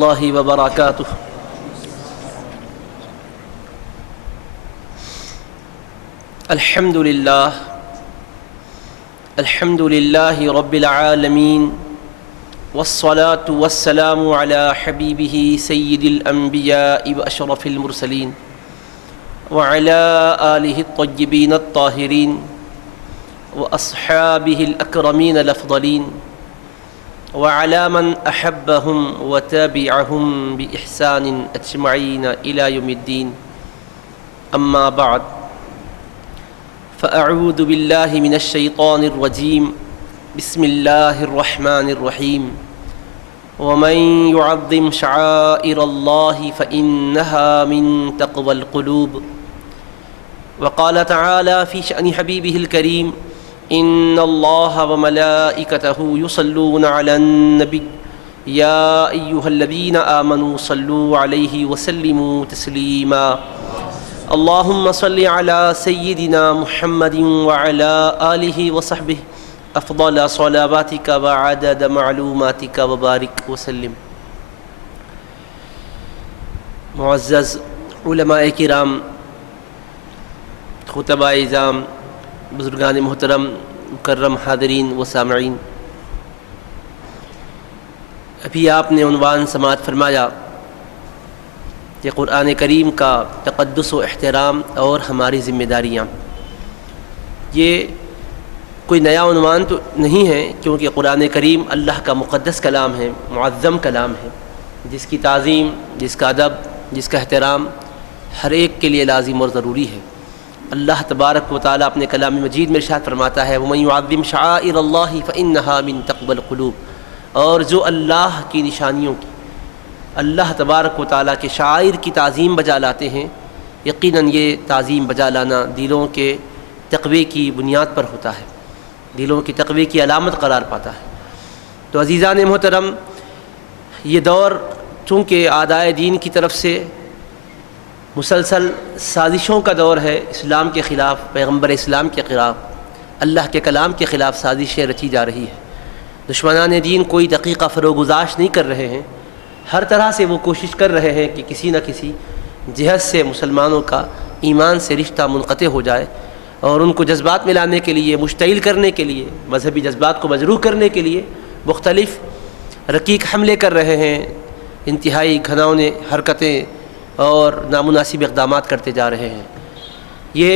الله وبركاته. الحمد لله رب العالمين، والصلاة والسلام على حبيبه سيد الأنبياء وأشرف المرسلين وعلى آله الطيبين الطاهرين وأصحابه الأكرمين الأفضلين وعلى من أحبهم وتابعهم بإحسان أجمعين إلى يوم الدين. أما بعد، فأعوذ بالله من الشيطان الرجيم. بسم الله الرحمن الرحيم. ومن يعظم شعائر الله فإنها من تقوى القلوب. وقال تعالى في شأن حبيبه الكريم: إن الله وملائكته يصلون على النبي يا أيها الذين آمنوا صلوا عليه وسلموا تسليما. اللهم صل على سيدنا محمد وعلى آله وصحبه افضل صلواتك وعدد معلوماتك وبارك وسلم. معزز علماء کرام، خطباء اعظام، بزرگان محترم، مکرم حاضرین و سامعین، ابھی آپ نے عنوان سماعت فرمایا کہ قرآن کریم کا تقدس و احترام اور ہماری ذمہ داریاں. یہ کوئی نیا عنوان تو نہیں ہے، کیونکہ قرآن کریم اللہ کا مقدس کلام ہے، معظم کلام ہے، جس کی تعظیم، جس کا ادب، جس کا احترام ہر ایک کے لیے لازم اور ضروری ہے. اللہ تبارک و تعالیٰ اپنے کلام مجید میں ارشاد فرماتا ہے: وَمَن يُعَظِّمْ شَعَائِرَ اللَّهِ فَإِنَّهَا مِن تَقْوَى الْقُلُوبِ. اور جو اللہ کی نشانیوں کی، اللہ تبارک و تعالیٰ کے شعائر کی تعظیم بجا لاتے ہیں، یقیناً یہ تعظیم بجا لانا دلوں کے تقوی کی بنیاد پر ہوتا ہے، دلوں کی تقوی کی علامت قرار پاتا ہے. تو عزیزان محترم، یہ دور چونکہ اعدائے دین کی طرف سے مسلسل سازشوں کا دور ہے، اسلام کے خلاف، پیغمبر اسلام کے خلاف، اللہ کے کلام کے خلاف سازشیں رچی جا رہی ہے. دشمنان دین کوئی دقیقہ فروگزاش نہیں کر رہے ہیں، ہر طرح سے وہ کوشش کر رہے ہیں کہ کسی نہ کسی جہت سے مسلمانوں کا ایمان سے رشتہ منقطع ہو جائے، اور ان کو جذبات میں لانے کے لیے، مشتعل کرنے کے لیے، مذہبی جذبات کو مجروح کرنے کے لیے مختلف رقیق حملے کر رہے ہیں، انتہائی گھناؤنے حرکتیں اور نامناسب اقدامات کرتے جا رہے ہیں. یہ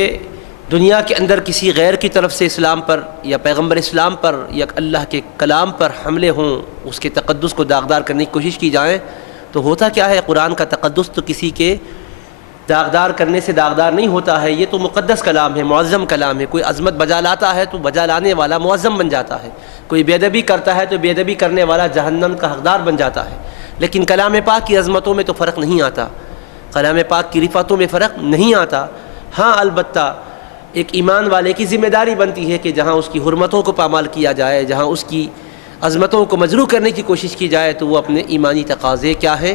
دنیا کے اندر کسی غیر کی طرف سے اسلام پر یا پیغمبر اسلام پر یا اللہ کے کلام پر حملے ہوں، اس کے تقدس کو داغدار کرنے کی کوشش کی جائیں، تو ہوتا کیا ہے؟ قرآن کا تقدس تو کسی کے داغدار کرنے سے داغدار نہیں ہوتا ہے. یہ تو مقدس کلام ہے، معظم کلام ہے. کوئی عظمت بجا لاتا ہے تو بجا لانے والا معظم بن جاتا ہے، کوئی بے ادبی کرتا ہے تو بے ادبی کرنے والا جہنم کا حقدار بن جاتا ہے. لیکن کلام پاک کی عظمتوں میں تو فرق نہیں آتا، کلام پاک کی رفعتوں میں فرق نہیں آتا. ہاں، البتہ ایک ایمان والے کی ذمہ داری بنتی ہے کہ جہاں اس کی حرمتوں کو پامال کیا جائے، جہاں اس کی عظمتوں کو مجروح کرنے کی کوشش کی جائے، تو وہ اپنے ایمانی تقاضے کیا ہیں،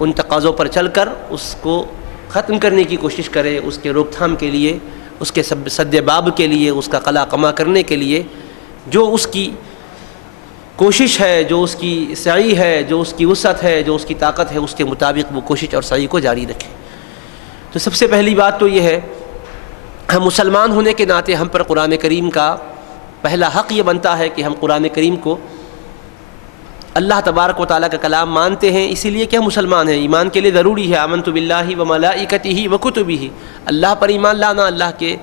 ان تقاضوں پر چل کر اس کو ختم کرنے کی کوشش کرے، اس کے روک تھام کے لیے، اس کے سد باب کے لیے، اس کا قلع قمع کرنے کے لیے جو اس کی کوشش ہے، جو اس کی سعی ہے، جو اس کی وسعت ہے، جو اس کی طاقت ہے، اس کے مطابق وہ کوشش اور سعی کو جاری رکھے. تو سب سے پہلی بات تو یہ ہے، ہم مسلمان ہونے کے ناطے ہم پر قرآن کریم کا پہلا حق یہ بنتا ہے کہ ہم قرآن کریم کو اللہ تبارک و تعالیٰ کا کلام مانتے ہیں، اسی لیے کہ ہم مسلمان ہیں. ایمان کے لیے ضروری ہے آمنت باللہ و ملائکتہ و کتبہ، اللہ پر ایمان لانا، اللہ کے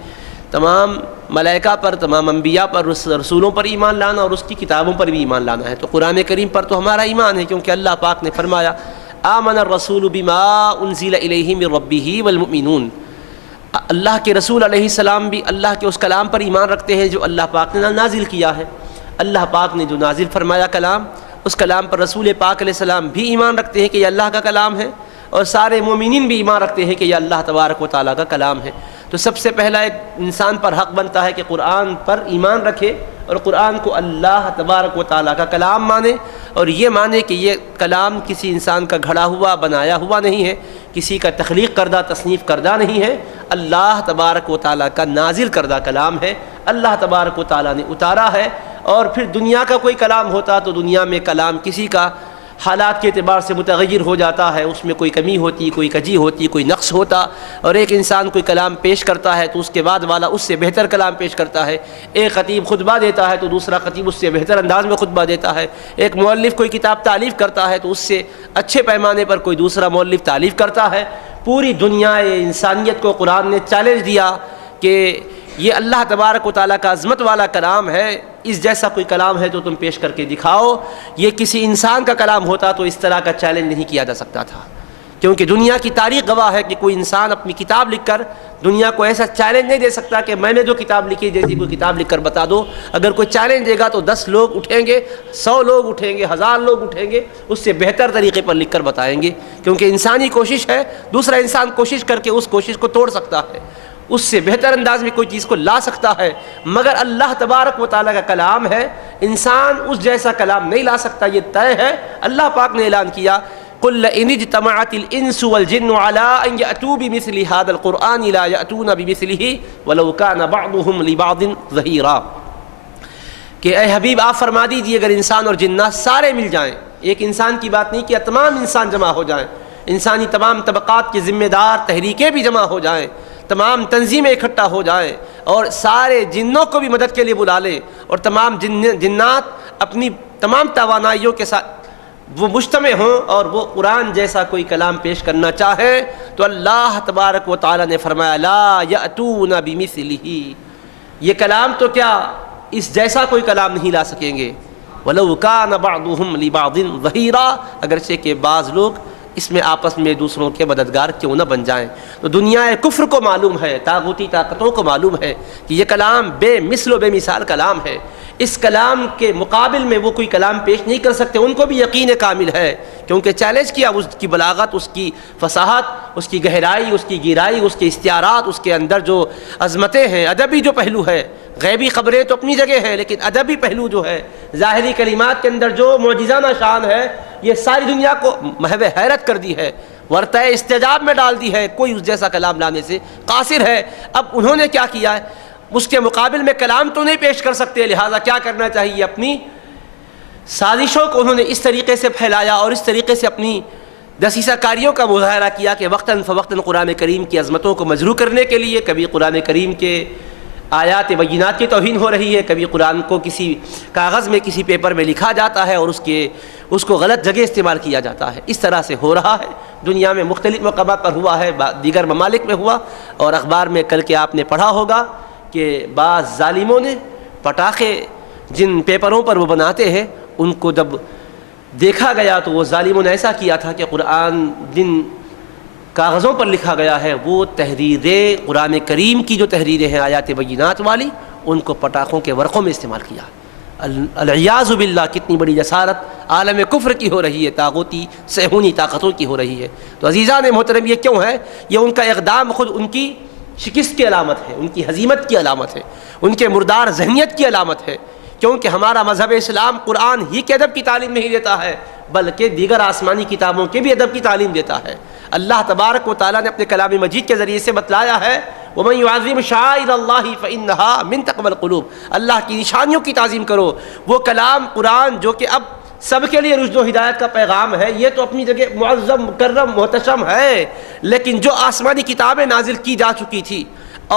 تمام ملائکہ پر، تمام انبیاء پر، رسولوں پر ایمان لانا، اور اس کی کتابوں پر بھی ایمان لانا ہے. تو قرآن کریم پر تو ہمارا ایمان ہے، کیونکہ اللہ پاک نے فرمایا: آمن الرسول بما انزل الیہ من ربہ والمؤمنون. اللہ کے رسول علیہ السلام بھی اللہ کے اس کلام پر ایمان رکھتے ہیں جو اللہ پاک نے نازل کیا ہے. اللہ پاک نے جو نازل فرمایا کلام، اس کلام پر رسول پاک علیہ السلام بھی ایمان رکھتے ہیں کہ یہ اللہ کا کلام ہے، اور سارے مومنین بھی ایمان رکھتے ہیں کہ یہ اللہ تبارک و تعالیٰ کا کلام ہے. تو سب سے پہلا ایک انسان پر حق بنتا ہے کہ قرآن پر ایمان رکھے، اور قرآن کو اللہ تبارک و تعالیٰ کا کلام مانے، اور یہ مانے کہ یہ کلام کسی انسان کا گھڑا ہوا، بنایا ہوا نہیں ہے، کسی کا تخلیق کردہ، تصنیف کردہ نہیں ہے، اللہ تبارک و تعالیٰ کا نازل کردہ کلام ہے، اللہ تبارک و تعالیٰ نے اتارا ہے. اور پھر دنیا کا کوئی کلام ہوتا تو دنیا میں کلام کسی کا حالات کے اعتبار سے متغیر ہو جاتا ہے، اس میں کوئی کمی ہوتی، کوئی کجی ہوتی، کوئی نقص ہوتا، اور ایک انسان کوئی کلام پیش کرتا ہے تو اس کے بعد والا اس سے بہتر کلام پیش کرتا ہے، ایک خطیب خطبہ دیتا ہے تو دوسرا خطیب اس سے بہتر انداز میں خطبہ دیتا ہے، ایک مؤلف کوئی کتاب تالیف کرتا ہے تو اس سے اچھے پیمانے پر کوئی دوسرا مؤلف تالیف کرتا ہے۔ پوری دنیا انسانیت کو قرآن نے چیلنج دیا کہ یہ اللہ تبارک و تعالیٰ کا عظمت والا کلام ہے، اس جیسا کوئی کلام ہے تو تم پیش کر کے دکھاؤ۔ یہ کسی انسان کا کلام ہوتا تو اس طرح کا چیلنج نہیں کیا جا سکتا تھا، کیونکہ دنیا کی تاریخ گواہ ہے کہ کوئی انسان اپنی کتاب لکھ کر دنیا کو ایسا چیلنج نہیں دے سکتا کہ میں نے جو کتاب لکھی جیسی کوئی کتاب لکھ کر بتا دو۔ اگر کوئی چیلنج دے گا تو 10 لوگ اٹھیں گے، 100 لوگ اٹھیں گے، 1000 لوگ اٹھیں گے، اس سے بہتر طریقے پر لکھ کر بتائیں گے، کیونکہ انسانی کوشش ہے، دوسرا انسان کوشش کر کے اس کوشش کو توڑ سکتا ہے، اس سے بہتر انداز میں کوئی چیز کو لا سکتا ہے، مگر اللہ تبارک و تعالیٰ کا کلام ہے، انسان اس جیسا کلام نہیں لا سکتا، یہ طے ہے۔ اللہ پاک نے اعلان کیا قُلْ لَئِنِ اجْتَمَعَتِ الْإِنسُ وَالْجِنُّ عَلَىٰ أَن يَأْتُوا بِمِثْلِ هَٰذَا الْقُرْآنِ لَا يَأْتُونَ بِمِثْلِهِ وَلَوْ كَانَ بَعْضُهُمْ لِبَعْضٍ ظَهِيرًا، کہ اے حبیب آپ فرما دیجیے اگر انسان اور جنات سارے مل جائیں، ایک انسان کی بات نہیں کہ تمام انسان جمع ہو جائیں، انسانی تمام طبقات کے ذمہ دار تحریکیں بھی جمع ہو جائیں، تمام تنظیمیں اکٹھا ہو جائیں، اور سارے جنوں کو بھی مدد کے لیے بلا لیں، اور تمام جنات اپنی تمام توانائیوں کے ساتھ وہ مجتمع ہوں اور وہ قرآن جیسا کوئی کلام پیش کرنا چاہیں، تو اللہ تبارک و تعالیٰ نے فرمایا لا یأتون بمثلہ، یہ کلام تو کیا اس جیسا کوئی کلام نہیں لا سکیں گے، وَلَوْ كَانَ بَعْضُهُمْ لِبَعْضٍ ظَهِيرًا، اگرچہ کہ بعض لوگ اس میں آپس میں دوسروں کے مددگار کیوں نہ بن جائیں۔ تو دنیا کفر کو معلوم ہے، طاغوتی طاقتوں کو معلوم ہے کہ یہ کلام بے مثل و بے مثال کلام ہے، اس کلام کے مقابل میں وہ کوئی کلام پیش نہیں کر سکتے، ان کو بھی یقین کامل ہے، کیونکہ چیلنج کیا اس کی بلاغت، اس کی فصاحت، اس کی گہرائی، اس کی گہرائی، اس کے استعارات، اس کے اندر جو عظمتیں ہیں، ادبی جو پہلو ہے، غیبی خبریں تو اپنی جگہ ہیں لیکن ادبی پہلو جو ہے، ظاہری کلمات کے اندر جو معجزانہ شان ہے، یہ ساری دنیا کو محو حیرت کر دی ہے، ورطہ استعجاب میں ڈال دی ہے، کوئی اس جیسا کلام لانے سے قاصر ہے۔ اب انہوں نے کیا کیا ہے، اس کے مقابل میں کلام تو نہیں پیش کر سکتے، لہٰذا کیا کرنا چاہیے، اپنی سازشوں کو انہوں نے اس طریقے سے پھیلایا اور اس طریقے سے اپنی دسیسہ کاریوں کا مظاہرہ کیا کہ وقتاً فوقتاً قرآن کریم کی عظمتوں کو مجروح کرنے کے لیے کبھی قرآن کریم کے آیات بینات کی توہین ہو رہی ہے، کبھی قرآن کو کسی کاغذ میں کسی پیپر میں لکھا جاتا ہے اور اس کو غلط جگہ استعمال کیا جاتا ہے، اس طرح سے ہو رہا ہے، دنیا میں مختلف مقامات پر ہوا ہے، دیگر ممالک میں ہوا، اور اخبار میں کل کے آپ نے پڑھا ہوگا کہ بعض ظالموں نے پٹاخے جن پیپروں پر وہ بناتے ہیں ان کو جب دیکھا گیا تو وہ ظالموں نے ایسا کیا تھا کہ قرآن جن کاغذوں پر لکھا گیا ہے وہ تحریریں، قرآن کریم کی جو تحریریں ہیں آیات بینات والی، ان کو پٹاخوں کے ورقوں میں استعمال کیا۔ العیاذ باللہ، کتنی بڑی جسارت عالم کفر کی ہو رہی ہے، طاغوتی صہیونی طاقتوں کی ہو رہی ہے۔ تو عزیزان محترم، یہ کیوں ہے؟ یہ ان کا اقدام خود ان کی شکست کی علامت ہے، ان کی ہزیمت کی علامت ہے، ان کے مردار ذہنیت کی علامت ہے، کیونکہ ہمارا مذہب اسلام قرآن ہی کے ادب کی تعلیم نہیں دیتا ہے بلکہ دیگر آسمانی کتابوں کے بھی ادب کی تعلیم دیتا ہے۔ اللہ تبارک و تعالیٰ نے اپنے کلام مجید کے ذریعے سے بتلایا ہے وَمَن يُعَظِّمْ شَعَائِرَ اللَّهِ فَإِنَّهَا مِن تَقْوَى الْقُلُوبِ، اللہ کی نشانیوں کی تعظیم کرو۔ وہ کلام قرآن جو کہ اب سب کے لیے رشد و ہدایت کا پیغام ہے، یہ تو اپنی جگہ معظم مکرم محتشم ہے، لیکن جو آسمانی کتابیں نازل کی جا چکی تھی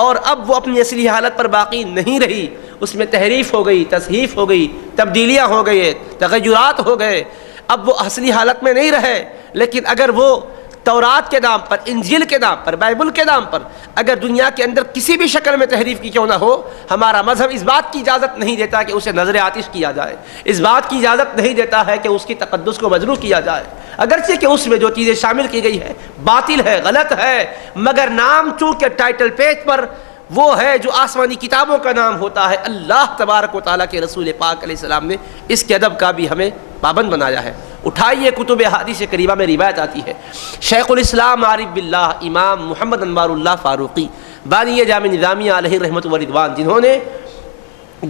اور اب وہ اپنی اصلی حالت پر باقی نہیں رہی، اس میں تحریف ہو گئی، تصحیف ہو گئی، تبدیلیاں ہو گئی، تغیرات ہو گئے، اب وہ اصلی حالت میں نہیں رہے، لیکن اگر وہ تورات کے نام پر، انجیل کے نام پر، بائبل کے نام پر اگر دنیا کے اندر کسی بھی شکل میں تحریف کی کیوں نہ ہو، ہمارا مذہب اس بات کی اجازت نہیں دیتا کہ اسے نظر آتش کیا جائے، اس بات کی اجازت نہیں دیتا ہے کہ اس کی تقدس کو مجروح کیا جائے، اگرچہ کہ اس میں جو چیزیں شامل کی گئی ہے باطل ہے، غلط ہے، مگر نام چونکہ ٹائٹل پیج پر وہ ہے جو آسمانی کتابوں کا نام ہوتا ہے، اللہ تبارک و تعالیٰ کے رسول پاک علیہ السلام نے اس کے ادب کا بھی ہمیں پابند بنایا ہے۔ اٹھائیے کتب حدیث کریمہ میں روایت آتی ہے، شیخ الاسلام عارف باللہ امام محمد انوار اللہ فاروقی بانی جامع نظامیہ علیہ رحمت و رضوان، جنہوں نے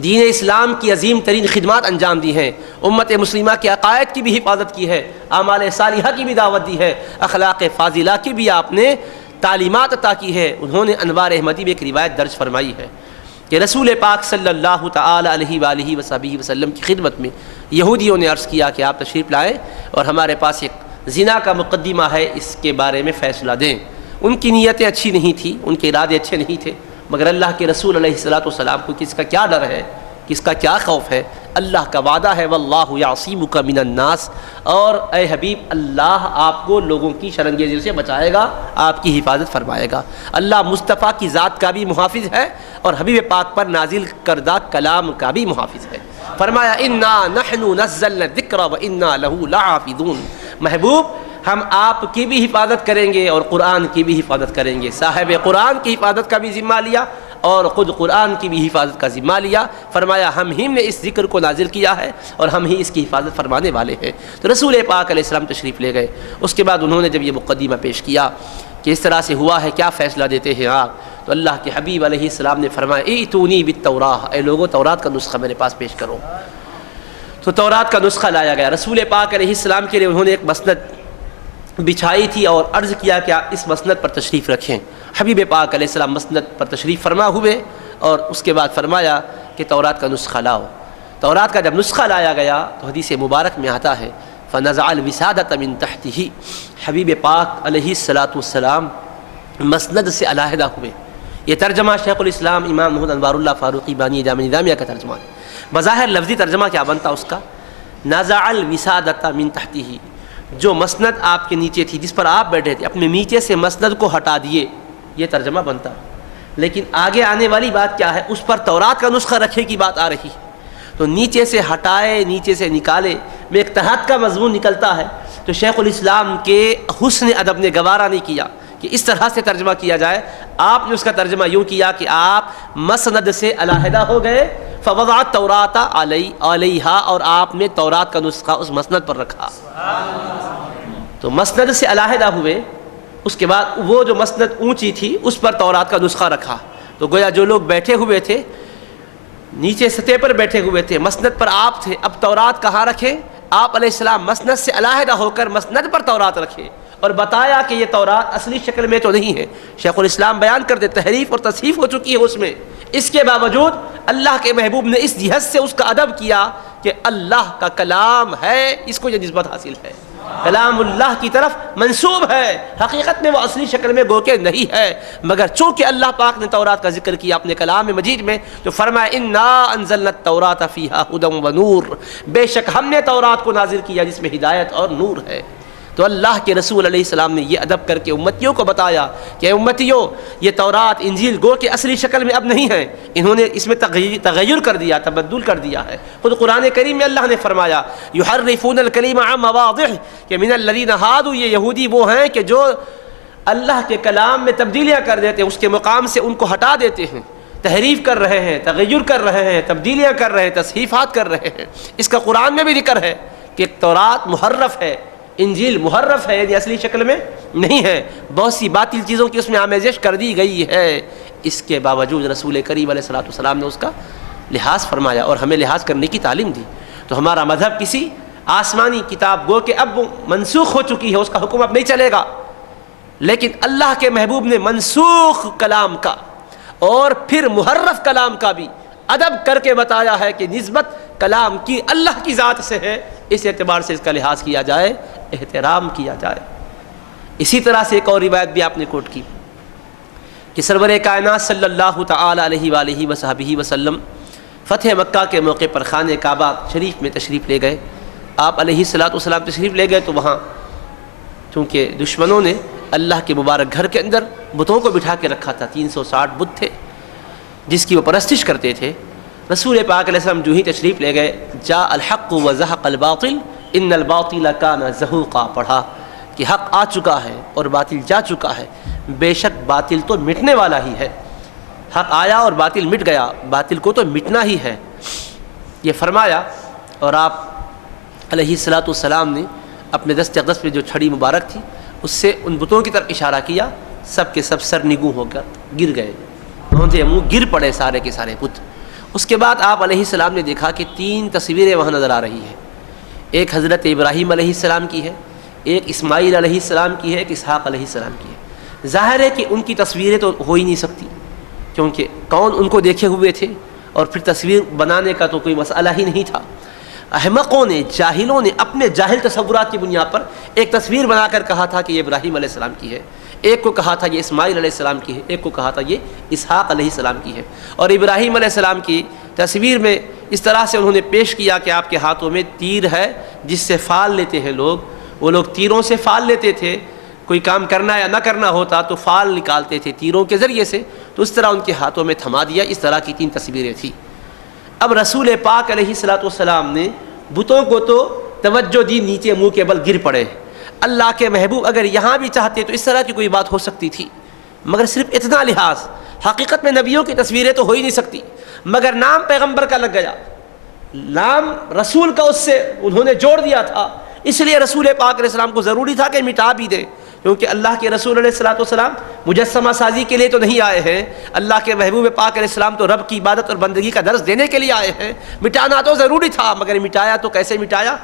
دین اسلام کی عظیم ترین خدمات انجام دی ہیں، امت مسلمہ کے عقائد کی بھی حفاظت کی ہے، اعمال صالحہ کی بھی دعوت دی ہے، اخلاق فاضلہ کی بھی آپ نے تعلیمات عطا کی ہے، انہوں نے انوار احمدی میں ایک روایت درج فرمائی ہے کہ رسول پاک صلی اللہ تعالی علیہ وآلہ وسلم کی خدمت میں یہودیوں نے عرض کیا کہ آپ تشریف لائیں اور ہمارے پاس ایک زنا کا مقدمہ ہے، اس کے بارے میں فیصلہ دیں۔ ان کی نیتیں اچھی نہیں تھیں، ان کے ارادے اچھے نہیں تھے، مگر اللہ کے رسول علیہ الصلوۃ کو کس کا کیا ڈر ہے، کس کا کیا خوف ہے؟ اللہ کا وعدہ ہے واللہ یعصمک من الناس، اور اے حبیب اللہ آپ کو لوگوں کی شرنگیزی سے بچائے گا، آپ کی حفاظت فرمائے گا۔ اللہ مصطفیٰ کی ذات کا بھی محافظ ہے اور حبیب پاک پر نازل کردہ کلام کا بھی محافظ ہے۔ فرمایا انا نحن نزلنا الذکر وانا لہ لحافظون، محبوب ہم آپ کی بھی حفاظت کریں گے اور قرآن کی بھی حفاظت کریں گے۔ صاحب قرآن کی حفاظت کا بھی ذمہ لیا اور خود قرآن کی بھی حفاظت کا ذمہ لیا۔ فرمایا ہم ہی نے اس ذکر کو نازل کیا ہے اور ہم ہی اس کی حفاظت فرمانے والے ہیں۔ تو رسول پاک علیہ السلام تشریف لے گئے۔ اس کے بعد انہوں نے جب یہ مقدمہ پیش کیا کہ اس طرح سے ہوا ہے، کیا فیصلہ دیتے ہیں آپ؟ تو اللہ کے حبیب علیہ السلام نے فرمایا ایتونی بالتوراۃ، اے لوگوں تورات کا نسخہ میرے پاس پیش کرو۔ تو تورات کا نسخہ لایا گیا۔ رسول پاک علیہ السلام کے لیے انہوں نے ایک مسند بچھائی تھی اور عرض کیا کہ آپ اس مسند پر تشریف رکھیں۔ حبیب پاک علیہ السلام مسند پر تشریف فرما ہوئے اور اس کے بعد فرمایا کہ تورات کا نسخہ لاؤ۔ تورات کا جب نسخہ لایا گیا تو حدیث مبارک میں آتا ہے فنزع الوسادۃ من تحتہ، حبیب پاک علیہ السلام مسند سے علیحدہ ہوئے۔ یہ ترجمہ شیخ الاسلام امام محمد انوار اللہ فاروقی بانی جامع نظامیہ کا ترجمہ ہے۔ بظاہر لفظی ترجمہ کیا بنتا اس کا؟ نزع الوسادۃ من تحتہ، جو مسند آپ کے نیچے تھی، جس پر آپ بیٹھے تھے، اپنے نیچے سے مسند کو ہٹا دیے، یہ ترجمہ بنتا۔ لیکن آگے آنے والی بات کیا ہے؟ اس پر تورات کا نسخہ رکھے کی بات آ رہی ہے، تو نیچے سے ہٹائے، نیچے سے نکالے میں ایک تحت کا مضمون نکلتا ہے۔ تو شیخ الاسلام کے حسن ادب نے گوارا نہیں کیا کہ اس طرح سے ترجمہ کیا جائے۔ آپ نے اس کا ترجمہ یوں کیا کہ آپ مسند سے علیحدہ ہو گئے، فوضع التوراۃ علیہا، اور آپ نے تورات کا نسخہ اس مسند پر رکھا۔ تو مسند سے علیحدہ ہوئے، اس کے بعد وہ جو مسند اونچی تھی اس پر تورات کا نسخہ رکھا۔ تو گویا جو لوگ بیٹھے ہوئے تھے نیچے سطح پر بیٹھے ہوئے تھے، مسند پر آپ تھے، اب تورات کہاں رکھے؟ آپ علیہ السلام مسند سے علیحدہ ہو کر مسند پر تورات رکھے اور بتایا کہ یہ تورات اصلی شکل میں تو نہیں ہے۔ شیخ الاسلام بیان کرتے تحریف اور تصحیف ہو چکی ہے اس میں، اس کے باوجود اللہ کے محبوب نے اس جہت سے اس کا ادب کیا کہ اللہ کا کلام ہے، اس کو یہ نسبت حاصل ہے، کلام اللہ کی طرف منسوب ہے، حقیقت میں وہ اصلی شکل میں گو کہ نہیں ہے، مگر چونکہ اللہ پاک نے تورات کا ذکر کیا اپنے کلام مجید میں تو فرمایا انا انزلنا التوراۃ فیہا ھدی ونور، بے شک ہم نے تورات کو نازل کیا جس میں ہدایت اور نور ہے۔ تو اللہ کے رسول علیہ السلام نے یہ ادب کر کے امتیوں کو بتایا کہ امتیوں یہ تورات انجیل گو کہ اصلی شکل میں اب نہیں ہے، انہوں نے اس میں تغیر کر دیا، تبدل کر دیا ہے۔ خود قرآن کریم میں اللہ نے فرمایا یحرفون الکلم عن مواضعہ کہ من الذین ہادوا، یہ یہودی وہ ہیں کہ جو اللہ کے کلام میں تبدیلیاں کر دیتے ہیں، اس کے مقام سے ان کو ہٹا دیتے ہیں، تحریف کر رہے ہیں، تغیر کر رہے ہیں، تبدیلیاں کر رہے ہیں، تصحیفات کر رہے ہیں۔ اس کا قرآن میں بھی ذکر ہے کہ تورات محرف ہے، انجیل محرف ہے، یعنی اصلی شکل میں نہیں ہے، بہت سی باطل چیزوں کی اس میں آمیزش کر دی گئی ہے۔ اس کے باوجود رسول کریم علیہ السلام نے اس کا لحاظ فرمایا اور ہمیں لحاظ کرنے کی تعلیم دی۔ تو ہمارا مذہب کسی آسمانی کتاب گو کہ اب منسوخ ہو چکی ہے، اس کا حکم اب نہیں چلے گا، لیکن اللہ کے محبوب نے منسوخ کلام کا اور پھر محرف کلام کا بھی ادب کر کے بتایا ہے کہ نسبت کلام کی اللہ کی ذات سے ہے، اس اعتبار سے اس کا لحاظ کیا جائے، احترام کیا جائے۔ اسی طرح سے ایک اور روایت بھی آپ نے کوٹ کی کہ سرور کائنات صلی اللہ تعالی علیہ وآلہ وصحبہ وسلم فتح مکہ کے موقع پر خانہ کعبہ شریف میں تشریف لے گئے۔ آپ علیہ السلام تشریف لے گئے تو وہاں چونکہ دشمنوں نے اللہ کے مبارک گھر کے اندر بتوں کو بٹھا کے رکھا تھا، 360 بت تھے جس کی وہ پرستش کرتے تھے۔ رسول پاک علیہ السلام جو ہی تشریف لے گئے، جاء الحق وزہق الباطل ان الباطل کان زہوقا، پڑھا کہ حق آ چکا ہے اور باطل جا چکا ہے، بے شک باطل تو مٹنے والا ہی ہے، حق آیا اور باطل مٹ گیا، باطل کو تو مٹنا ہی ہے، یہ فرمایا۔ اور آپ علیہ السلام نے اپنے دست اقدس میں جو چھڑی مبارک تھی اس سے ان بتوں کی طرف اشارہ کیا، سب کے سب سر نگوں ہو کر گر گئے، پہنچے منہ گر پڑے سارے کے سارے بت۔ اس کے بعد آپ علیہ السلام نے دیکھا کہ 3 تصویریں وہاں نظر آ رہی ہیں، ایک حضرت ابراہیم علیہ السلام کی ہے، ایک اسماعیل علیہ السلام کی ہے، ایک اسحاق علیہ السلام کی ہے۔ ظاہر ہے کہ ان کی تصویریں تو ہو ہی نہیں سکتی، کیونکہ کون ان کو دیکھے ہوئے تھے، اور پھر تصویر بنانے کا تو کوئی مسئلہ ہی نہیں تھا۔ احمقوں نے، جاہلوں نے اپنے جاہل تصورات کی بنیاد پر ایک تصویر بنا کر کہا تھا کہ یہ ابراہیم علیہ السلام کی ہے، ایک کو کہا تھا یہ اسماعیل علیہ السلام کی ہے، ایک کو کہا تھا یہ اسحاق علیہ السلام کی ہے۔ اور ابراہیم علیہ السلام کی تصویر میں اس طرح سے انہوں نے پیش کیا کہ آپ کے ہاتھوں میں تیر ہے جس سے فال لیتے ہیں لوگ، وہ لوگ تیروں سے فال لیتے تھے، کوئی کام کرنا یا نہ کرنا ہوتا تو فال نکالتے تھے تیروں کے ذریعے سے، تو اس طرح ان کے ہاتھوں میں تھما دیا۔ اس طرح کی 3 تصویریں تھیں۔ اب رسول پاک علیہ السلام نے بتوں کو تو توجہ دی، نیچے منہ کے بل گر پڑے۔ اللہ کے محبوب اگر یہاں بھی چاہتے تو اس طرح کی کوئی بات ہو سکتی تھی، مگر صرف اتنا لحاظ، حقیقت میں نبیوں کی تصویریں تو ہو ہی نہیں سکتی، مگر نام پیغمبر کا لگ گیا، نام رسول کا اس سے انہوں نے جوڑ دیا تھا، اس لیے رسول پاک علیہ السلام کو ضروری تھا کہ مٹا بھی دیں، کیونکہ اللہ کے رسول علیہ السلام مجسمہ سازی کے لیے تو نہیں آئے ہیں، اللہ کے محبوب پاک علیہ السلام تو رب کی عبادت اور بندگی کا درس دینے کے لیے آئے ہیں۔ مٹانا تو ضروری تھا، مگر مٹایا تو کیسے مٹایا؟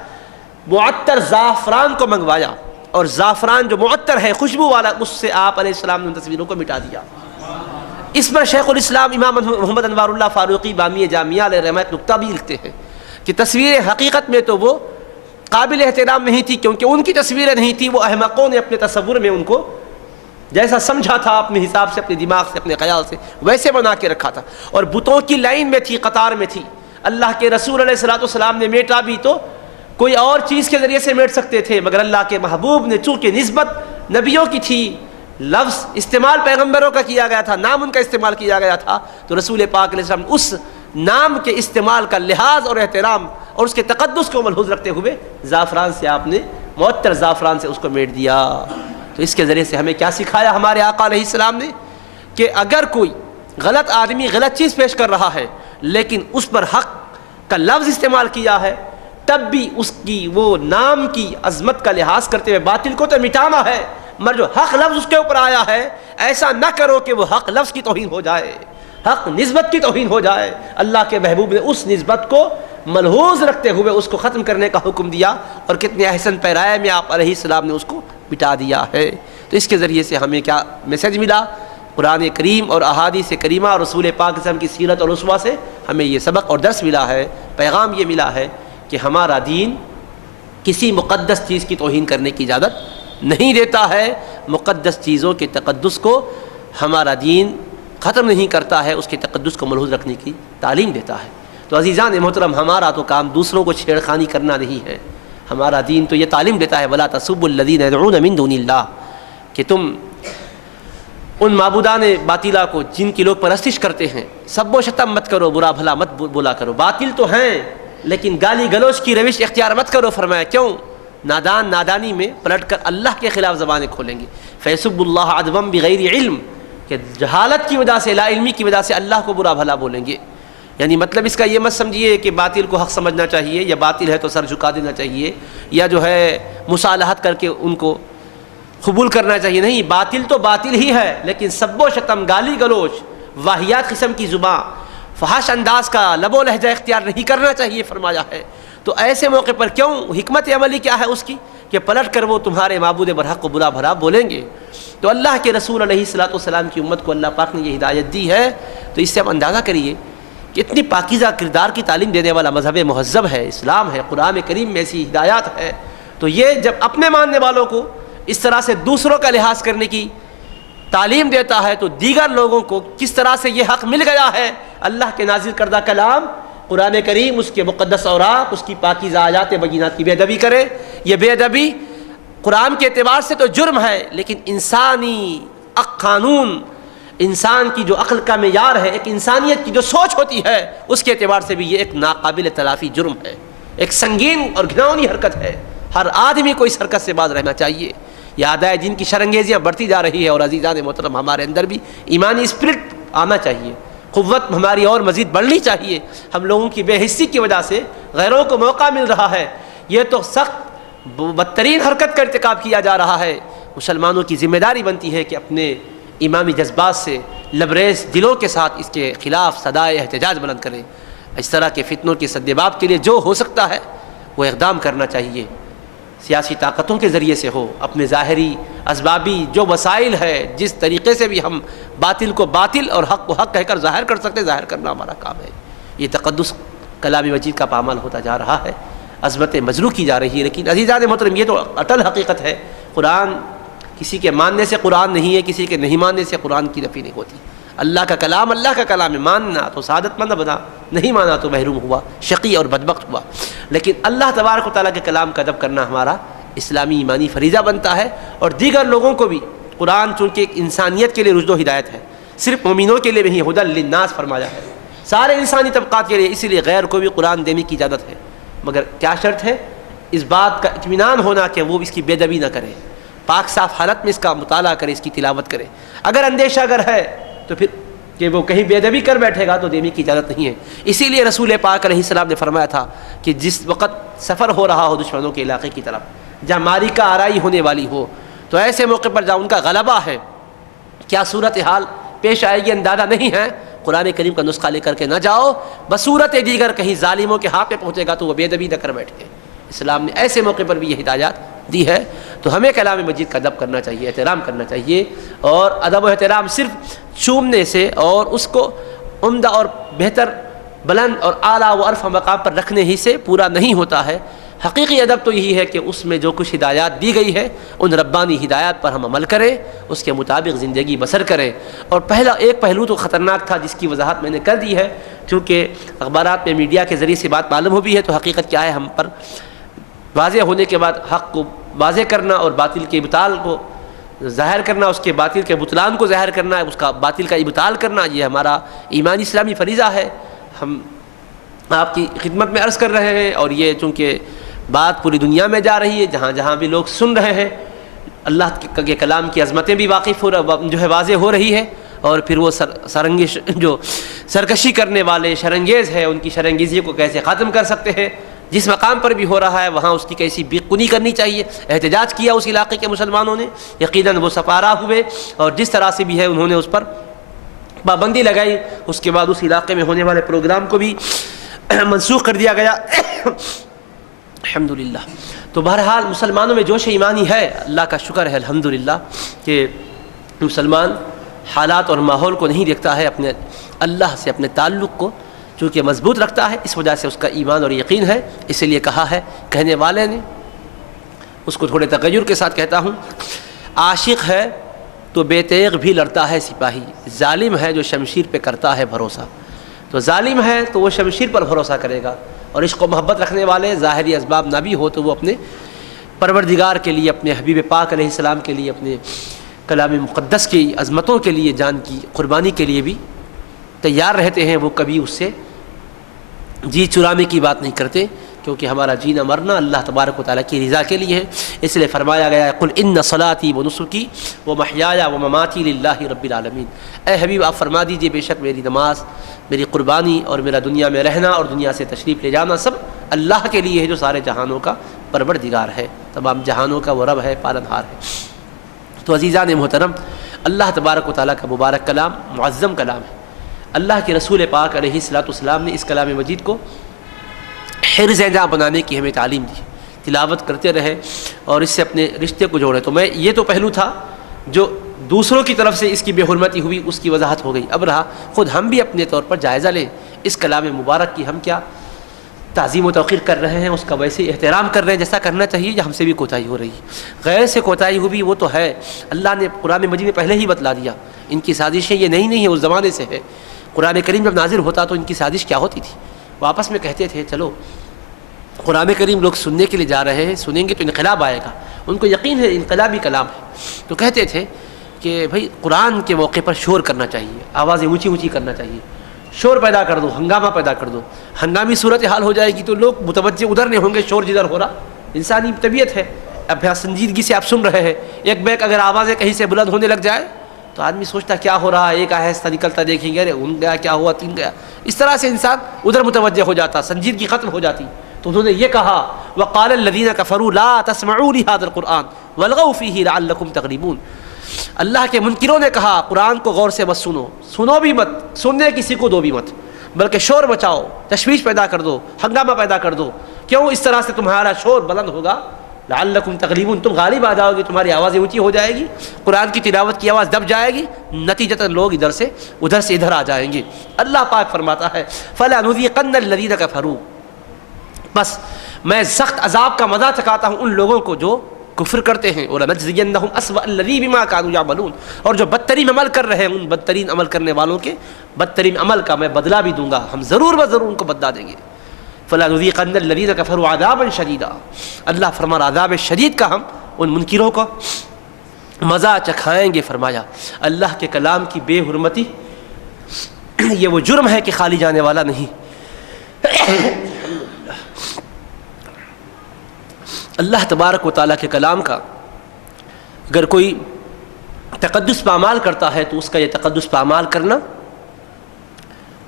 معطر زعفران کو منگوایا، اور زعفران جو معطر ہے خوشبو والا، اس سے آپ علیہ السلام نے ان تصویروں کو مٹا دیا۔ اس پر شیخ الاسلام امام محمد انوار اللہ فاروقی بامی جامعہ علیہ رحمہ ایک نکتہ بھی لکھتے ہیں کہ تصویریں حقیقت میں تو وہ قابل احترام نہیں تھی، کیونکہ ان کی تصویریں نہیں تھی، وہ احمقوں نے اپنے تصور میں ان کو جیسا سمجھا تھا اپنے حساب سے، اپنے دماغ سے، اپنے خیال سے ویسے بنا کے رکھا تھا، اور بتوں کی لائن میں تھی، قطار میں تھی۔ اللہ کے رسول علیہ السلام نے میٹا بھی تو کوئی اور چیز کے ذریعے سے میٹ سکتے تھے، مگر اللہ کے محبوب نے چونکہ نسبت نبیوں کی تھی، لفظ استعمال پیغمبروں کا کیا گیا تھا، نام ان کا استعمال کیا گیا تھا، تو رسول پاک علیہ السلام اس نام کے استعمال کا لحاظ اور احترام اور اس کے تقدس کو ملحوظ رکھتے ہوئے زعفران سے آپ نے معطر زعفران سے اس کو میٹ دیا۔ تو اس کے ذریعے سے ہمیں کیا سکھایا ہمارے آقا علیہ السلام نے کہ اگر کوئی غلط آدمی غلط چیز پیش کر رہا ہے لیکن اس پر حق کا لفظ استعمال کیا ہے، تب بھی اس کی وہ نام کی عظمت کا لحاظ کرتے ہوئے باطل کو تو مٹانا ہے، مگر جو حق لفظ اس کے اوپر آیا ہے ایسا نہ کرو کہ وہ حق لفظ کی توہین ہو جائے، حق نسبت کی توہین ہو جائے۔ اللہ کے محبوب نے اس نسبت کو ملحوظ رکھتے ہوئے اس کو ختم کرنے کا حکم دیا، اور کتنے احسن پیرائے میں آپ علیہ السلام نے اس کو مٹا دیا ہے۔ تو اس کے ذریعے سے ہمیں کیا میسج ملا؟ قرآن کریم اور احادیث کریمہ اور رسول پاک صلی اللہ علیہ وسلم کی سیرت اور اسوہ سے ہمیں یہ سبق اور درس ملا ہے، پیغام یہ ملا ہے کہ ہمارا دین کسی مقدس چیز کی توہین کرنے کی اجازت نہیں دیتا ہے، مقدس چیزوں کے تقدس کو ہمارا دین ختم نہیں کرتا ہے، اس کے تقدس کو ملحوظ رکھنے کی تعلیم دیتا ہے۔ تو عزیزان محترم، ہمارا تو کام دوسروں کو چھیڑخانی کرنا نہیں ہے، ہمارا دین تو یہ تعلیم دیتا ہے وَلَا تَسُبُّوا الَّذِينَ يَدْعُونَ مِن دُونِ اللَّهِ، کہ تم ان معبودان باطلہ کو جن کی لوگ پرستش کرتے ہیں سب و شتم مت کرو، برا بھلا مت بولا کرو، باطل تو ہیں لیکن گالی گلوچ کی روش اختیار مت کرو۔ فرمایا کیوں؟ نادان نادانی میں پلٹ کر اللہ کے خلاف زبانیں کھولیں گے، فَيَسُبُّ اللَّهَ عَدْوًا بِغَيْرِ علم، کہ جہالت کی وجہ سے، لا علمی کی وجہ سے اللہ کو برا بھلا بولیں گے۔ یعنی مطلب اس کا یہ مت سمجھیے کہ باطل کو حق سمجھنا چاہیے، یا باطل ہے تو سر جھکا دینا چاہیے، یا جو ہے مصالحت کر کے ان کو قبول کرنا چاہیے، نہیں، باطل تو باطل ہی ہے، لیکن سب و شتم، گالی گلوچ، واہیات قسم کی زبان، فحش انداز کا لب و لہجہ اختیار نہیں کرنا چاہیے فرمایا ہے۔ تو ایسے موقع پر کیوں، حکمت عملی کیا ہے اس کی کہ پلٹ کر وہ تمہارے معبود برحق کو برا بھلا بولیں گے۔ تو اللہ کے رسول علیہ السلام کی امت کو اللہ پاک نے یہ ہدایت دی ہے، تو اس سے ہم اندازہ کریے کہ اتنی پاکیزہ کردار کی تعلیم دینے والا مذہب مہذب ہے، اسلام ہے، قرآن کریم میں ایسی ہدایات ہے، تو یہ جب اپنے ماننے والوں کو اس طرح سے دوسروں کا لحاظ کرنے کی تعلیم دیتا ہے تو دیگر لوگوں کو کس طرح سے یہ حق مل گیا ہے۔ اللہ کے نازل کردہ کلام قرآن کریم، اس کے مقدس اوراق، اس کی پاکیزہ آیات بینات کی بے ادبی کرے، یہ بے ادبی قرآن کے اعتبار سے تو جرم ہے، لیکن انسانی قانون، انسان کی جو عقل کا معیار ہے، ایک انسانیت کی جو سوچ ہوتی ہے، اس کے اعتبار سے بھی یہ ایک ناقابل تلافی جرم ہے، ایک سنگین اور گھناؤنی حرکت ہے۔ ہر آدمی کو اس حرکت سے باز رہنا چاہیے۔ یہ آدائے جن کی شرنگیزیاں بڑھتی جا رہی ہے، اور عزیزان محترم ہمارے اندر بھی ایمانی اسپرٹ آنا چاہیے، قوت ہماری اور مزید بڑھنی چاہیے۔ ہم لوگوں کی بے حسی کی وجہ سے غیروں کو موقع مل رہا ہے، یہ تو سخت بدترین حرکت کا ارتکاب کیا جا رہا ہے۔ مسلمانوں کی ذمہ داری بنتی ہے کہ اپنے ایمانی جذبات سے لبریز دلوں کے ساتھ اس کے خلاف صدائے احتجاج بلند کریں۔ اس طرح کے فتنوں کے سدباب کے لیے جو ہو سکتا ہے وہ اقدام کرنا چاہیے۔ سیاسی طاقتوں کے ذریعے سے ہو، اپنے ظاہری اسبابی جو وسائل ہے، جس طریقے سے بھی ہم باطل کو باطل اور حق کو حق کہہ کر ظاہر کر سکتے، ظاہر کرنا ہمارا کام ہے۔ یہ تقدس کلام مجید کا پامال ہوتا جا رہا ہے، عظمتیں مجروح کی جا رہی ہے۔ لیکن عزیزان محترم، یہ تو اٹل حقیقت ہے، قرآن کسی کے ماننے سے قرآن نہیں ہے، کسی کے نہیں ماننے سے قرآن کی نفی نہیں ہوتی۔ اللہ کا کلام اللہ کا کلام ہے، ماننا تو سعادت مند بنا، نہیں مانا تو محروم ہوا، شقی اور بدبخت ہوا۔ لیکن اللہ تبارک و تعالیٰ کے کلام کا ادب کرنا ہمارا اسلامی ایمانی فریضہ بنتا ہے، اور دیگر لوگوں کو بھی قرآن چونکہ ایک انسانیت کے لیے رشد و ہدایت ہے، صرف مومنوں کے لیے نہیں، ہدی للناس فرمایا ہے، سارے انسانی طبقات کے لیے، اسی لیے غیر کو بھی قرآن دینے کی اجازت ہے، مگر کیا شرط ہے؟ اس بات کا اطمینان ہونا کہ وہ اس کی بے ادبی نہ کرے، پاک صاف حالت میں اس کا مطالعہ کرے، اس کی تلاوت کرے۔ اگر اندیشہ اگر ہے تو پھر کہ وہ کہیں بے ادبی کر بیٹھے گا تو دینے کی اجازت نہیں ہے۔ اسی لیے رسول پاک علیہ السلام نے فرمایا تھا کہ جس وقت سفر ہو رہا ہو دشمنوں کے علاقے کی طرف، جہاں معرکہ آرائی ہونے والی ہو، تو ایسے موقع پر جہاں ان کا غلبہ ہے، کیا صورتحال پیش آئے گی اندازہ نہیں ہے، قرآن کریم کا نسخہ لے کر کے نہ جاؤ، بصورت دیگر کہیں ظالموں کے ہاتھ میں پہنچے گا تو وہ بے ادبی نہ کر بیٹھے۔ اسلام نے ایسے موقع پر بھی یہ ہدایات دی ہے، تو ہمیں کلام مجید کا ادب کرنا چاہیے، احترام کرنا چاہیے، اور ادب و احترام صرف چومنے سے اور اس کو عمدہ اور بہتر بلند اور اعلیٰ و عرف مقام پر رکھنے ہی سے پورا نہیں ہوتا ہے۔ حقیقی ادب تو یہی ہے کہ اس میں جو کچھ ہدایات دی گئی ہے ان ربانی ہدایات پر ہم عمل کریں، اس کے مطابق زندگی بسر کریں۔ اور ایک پہلو تو خطرناک تھا جس کی وضاحت میں نے کر دی ہے، چونکہ اخبارات میں میڈیا کے ذریعے سے بات معلوم ہو بھی ہے، تو حقیقت کیا ہے ہم پر واضح ہونے کے بعد حق کو واضح کرنا اور باطل کے ابطال کو ظاہر کرنا، اس کے باطل کے بطلان کو ظاہر کرنا، اس کا باطل کا ابطال کرنا، یہ ہمارا ایمانی اسلامی فریضہ ہے۔ ہم آپ کی خدمت میں عرض کر رہے ہیں، اور یہ چونکہ بات پوری دنیا میں جا رہی ہے، جہاں جہاں بھی لوگ سن رہے ہیں، اللہ کے کلام کی عظمتیں بھی واقف واضح ہو رہی ہے، اور پھر وہ جو سرکشی کرنے والے شرنگیز ہیں، ان کی شرنگیزی کو کیسے ختم کر سکتے ہیں، جس مقام پر بھی ہو رہا ہے وہاں اس کی کیسی بے کنی کرنی چاہیے۔ احتجاج کیا اس علاقے کے مسلمانوں نے، یقیناً وہ سفارا ہوئے، اور جس طرح سے بھی ہے انہوں نے اس پر پابندی لگائی، اس کے بعد اس علاقے میں ہونے والے پروگرام کو بھی منسوخ کر دیا گیا، الحمدللہ۔ تو بہرحال مسلمانوں میں جوش ایمانی ہے، اللہ کا شکر ہے الحمدللہ کہ مسلمان حالات اور ماحول کو نہیں دیکھتا ہے، اپنے اللہ سے اپنے تعلق کو چونکہ مضبوط رکھتا ہے، اس وجہ سے اس کا ایمان اور یقین ہے۔ اسی لیے کہا ہے کہنے والے نے، اس کو تھوڑے تغیر کے ساتھ کہتا ہوں، عاشق ہے تو بے تیغ بھی لڑتا ہے سپاہی، ظالم ہے جو شمشیر پہ کرتا ہے بھروسہ۔ تو ظالم ہے تو وہ شمشیر پر بھروسہ کرے گا، اور عشق و محبت رکھنے والے ظاہری اسباب نہ بھی ہو تو وہ اپنے پروردگار کے لیے، اپنے حبیب پاک علیہ السلام کے لیے، اپنے کلام مقدس کی عظمتوں کے لیے جان کی قربانی کے لیے بھی تیار رہتے ہیں۔ وہ کبھی اس سے جی چرانے کی بات نہیں کرتے، کیونکہ ہمارا جینا مرنا اللہ تبارک و تعالیٰ کی رضا کے لیے ہے۔ اس لیے فرمایا گیا ہے قل ان صلاتي ونسكي ومحياي ومماتي للہ رب العالمین، اے حبیب آپ فرما دیجئے بے شک میری نماز، میری قربانی اور میرا دنیا میں رہنا اور دنیا سے تشریف لے جانا سب اللہ کے لیے ہے، جو سارے جہانوں کا پروردگار ہے، تمام جہانوں کا وہ رب ہے، پالنہار ہے۔ تو عزیزان محترم، اللہ تبارک و تعالیٰ کا مبارک کلام معظم کلام ہے۔ اللہ کے رسول پاک علیہ الصلوۃ والسلام نے اس کلام مجید کو حرز جاں بنانے کی ہمیں تعلیم دی، تلاوت کرتے رہے اور اس سے اپنے رشتے کو جوڑے۔ تو یہ تو پہلو تھا جو دوسروں کی طرف سے اس کی بے حرمتی ہوئی، اس کی وضاحت ہو گئی۔ اب رہا خود ہم بھی اپنے طور پر جائزہ لیں، اس کلام مبارک کی ہم کیا تعظیم و توقیر کر رہے ہیں، اس کا ویسے احترام کر رہے ہیں جیسا کرنا چاہیے، یا ہم سے بھی کوتاہی ہو رہی ہے؟ غیر سے کوتاہی ہوئی وہ تو ہے، اللہ نے قرآن مجید میں پہلے ہی بتلا دیا، ان کی سازشیں یہ نہیں ہے، اس زمانے سے ہے۔ قرآن کریم جب نازل ہوتا تو ان کی سازش کیا ہوتی تھی؟ وہ آپس میں کہتے تھے چلو قرآن کریم لوگ سننے کے لیے جا رہے ہیں، سنیں گے تو انقلاب آئے گا، ان کو یقین ہے انقلابی کلام ہے، تو کہتے تھے کہ بھائی قرآن کے موقع پر شور کرنا چاہیے، آوازیں اونچی اونچی کرنا چاہیے، شور پیدا کر دو، ہنگامہ پیدا کر دو، ہنگامی صورتحال ہو جائے گی تو لوگ متوجہ ادھر نہیں ہوں گے، شور جدھر ہو رہا، انسانی طبیعت ہے، اب سنجیدگی سے آپ سن رہے ہیں، ایک بیک اگر آوازیں کہیں سے بلند ہونے لگ جائے تو آدمی سوچتا کیا ہو رہا ہے، ایک آہستہ نکلتا دیکھیں گے، ارے ان گیا کیا ہوا، تین گیا، اس طرح سے انسان ادھر متوجہ ہو جاتا، سنجیدگی ختم ہو جاتی۔ تو انہوں نے یہ کہا وقال الذین کفروا لا تسمعوا لهذا القرآن والغوا فیہ لعلکم تغلبون، اللہ کے منکروں نے کہا قرآن کو غور سے مت سنو بھی مت، سننے کسی کو دو بھی مت، بلکہ شور مچاؤ، تشویش پیدا کر دو، ہنگامہ پیدا کر دو، کیوں؟ اس طرح سے تمہارا شور بلند ہوگا، لعلکم تغلبون، تم غالب آ جاؤ گے، تمہاری آوازیں اونچی ہو جائے گی، قرآن کی تلاوت کی آواز دب جائے گی، نتیجتاً لوگ ادھر سے ادھر آ جائیں گے۔ اللہ پاک فرماتا ہے فَلَنُذِيقَنَّ الَّذِينَ كَفَرُوا، بس میں سخت عذاب کا مزہ چکھاتا ہوں ان لوگوں کو جو کفر کرتے ہیں، وَلَنَجْزِيَنَّهُمْ أَسْوَأَ الَّذِي بِمَا كَانُوا يَعْمَلُونَ، اور جو بدترین عمل کر رہے ہیں ان بدترین عمل کرنے والوں کے بدترین عمل کا میں بدلہ بھی دوں گا، ہم ضرور ان کو بدلہ دیں گے۔ فَلَنُذِيقَنَّ الَّذِينَ كَفَرُوا عَذَابًا شَدِيدًا، اللہ فرما عذاب شدید کا ہم ان منکروں کو مزہ چکھائیں گے۔ فرمایا اللہ کے کلام کی بے حرمتی یہ وہ جرم ہے کہ خالی جانے والا نہیں۔ اللہ تبارک و تعالیٰ کے کلام کا اگر کوئی تقدس پامال کرتا ہے تو اس کا یہ تقدس پامال کرنا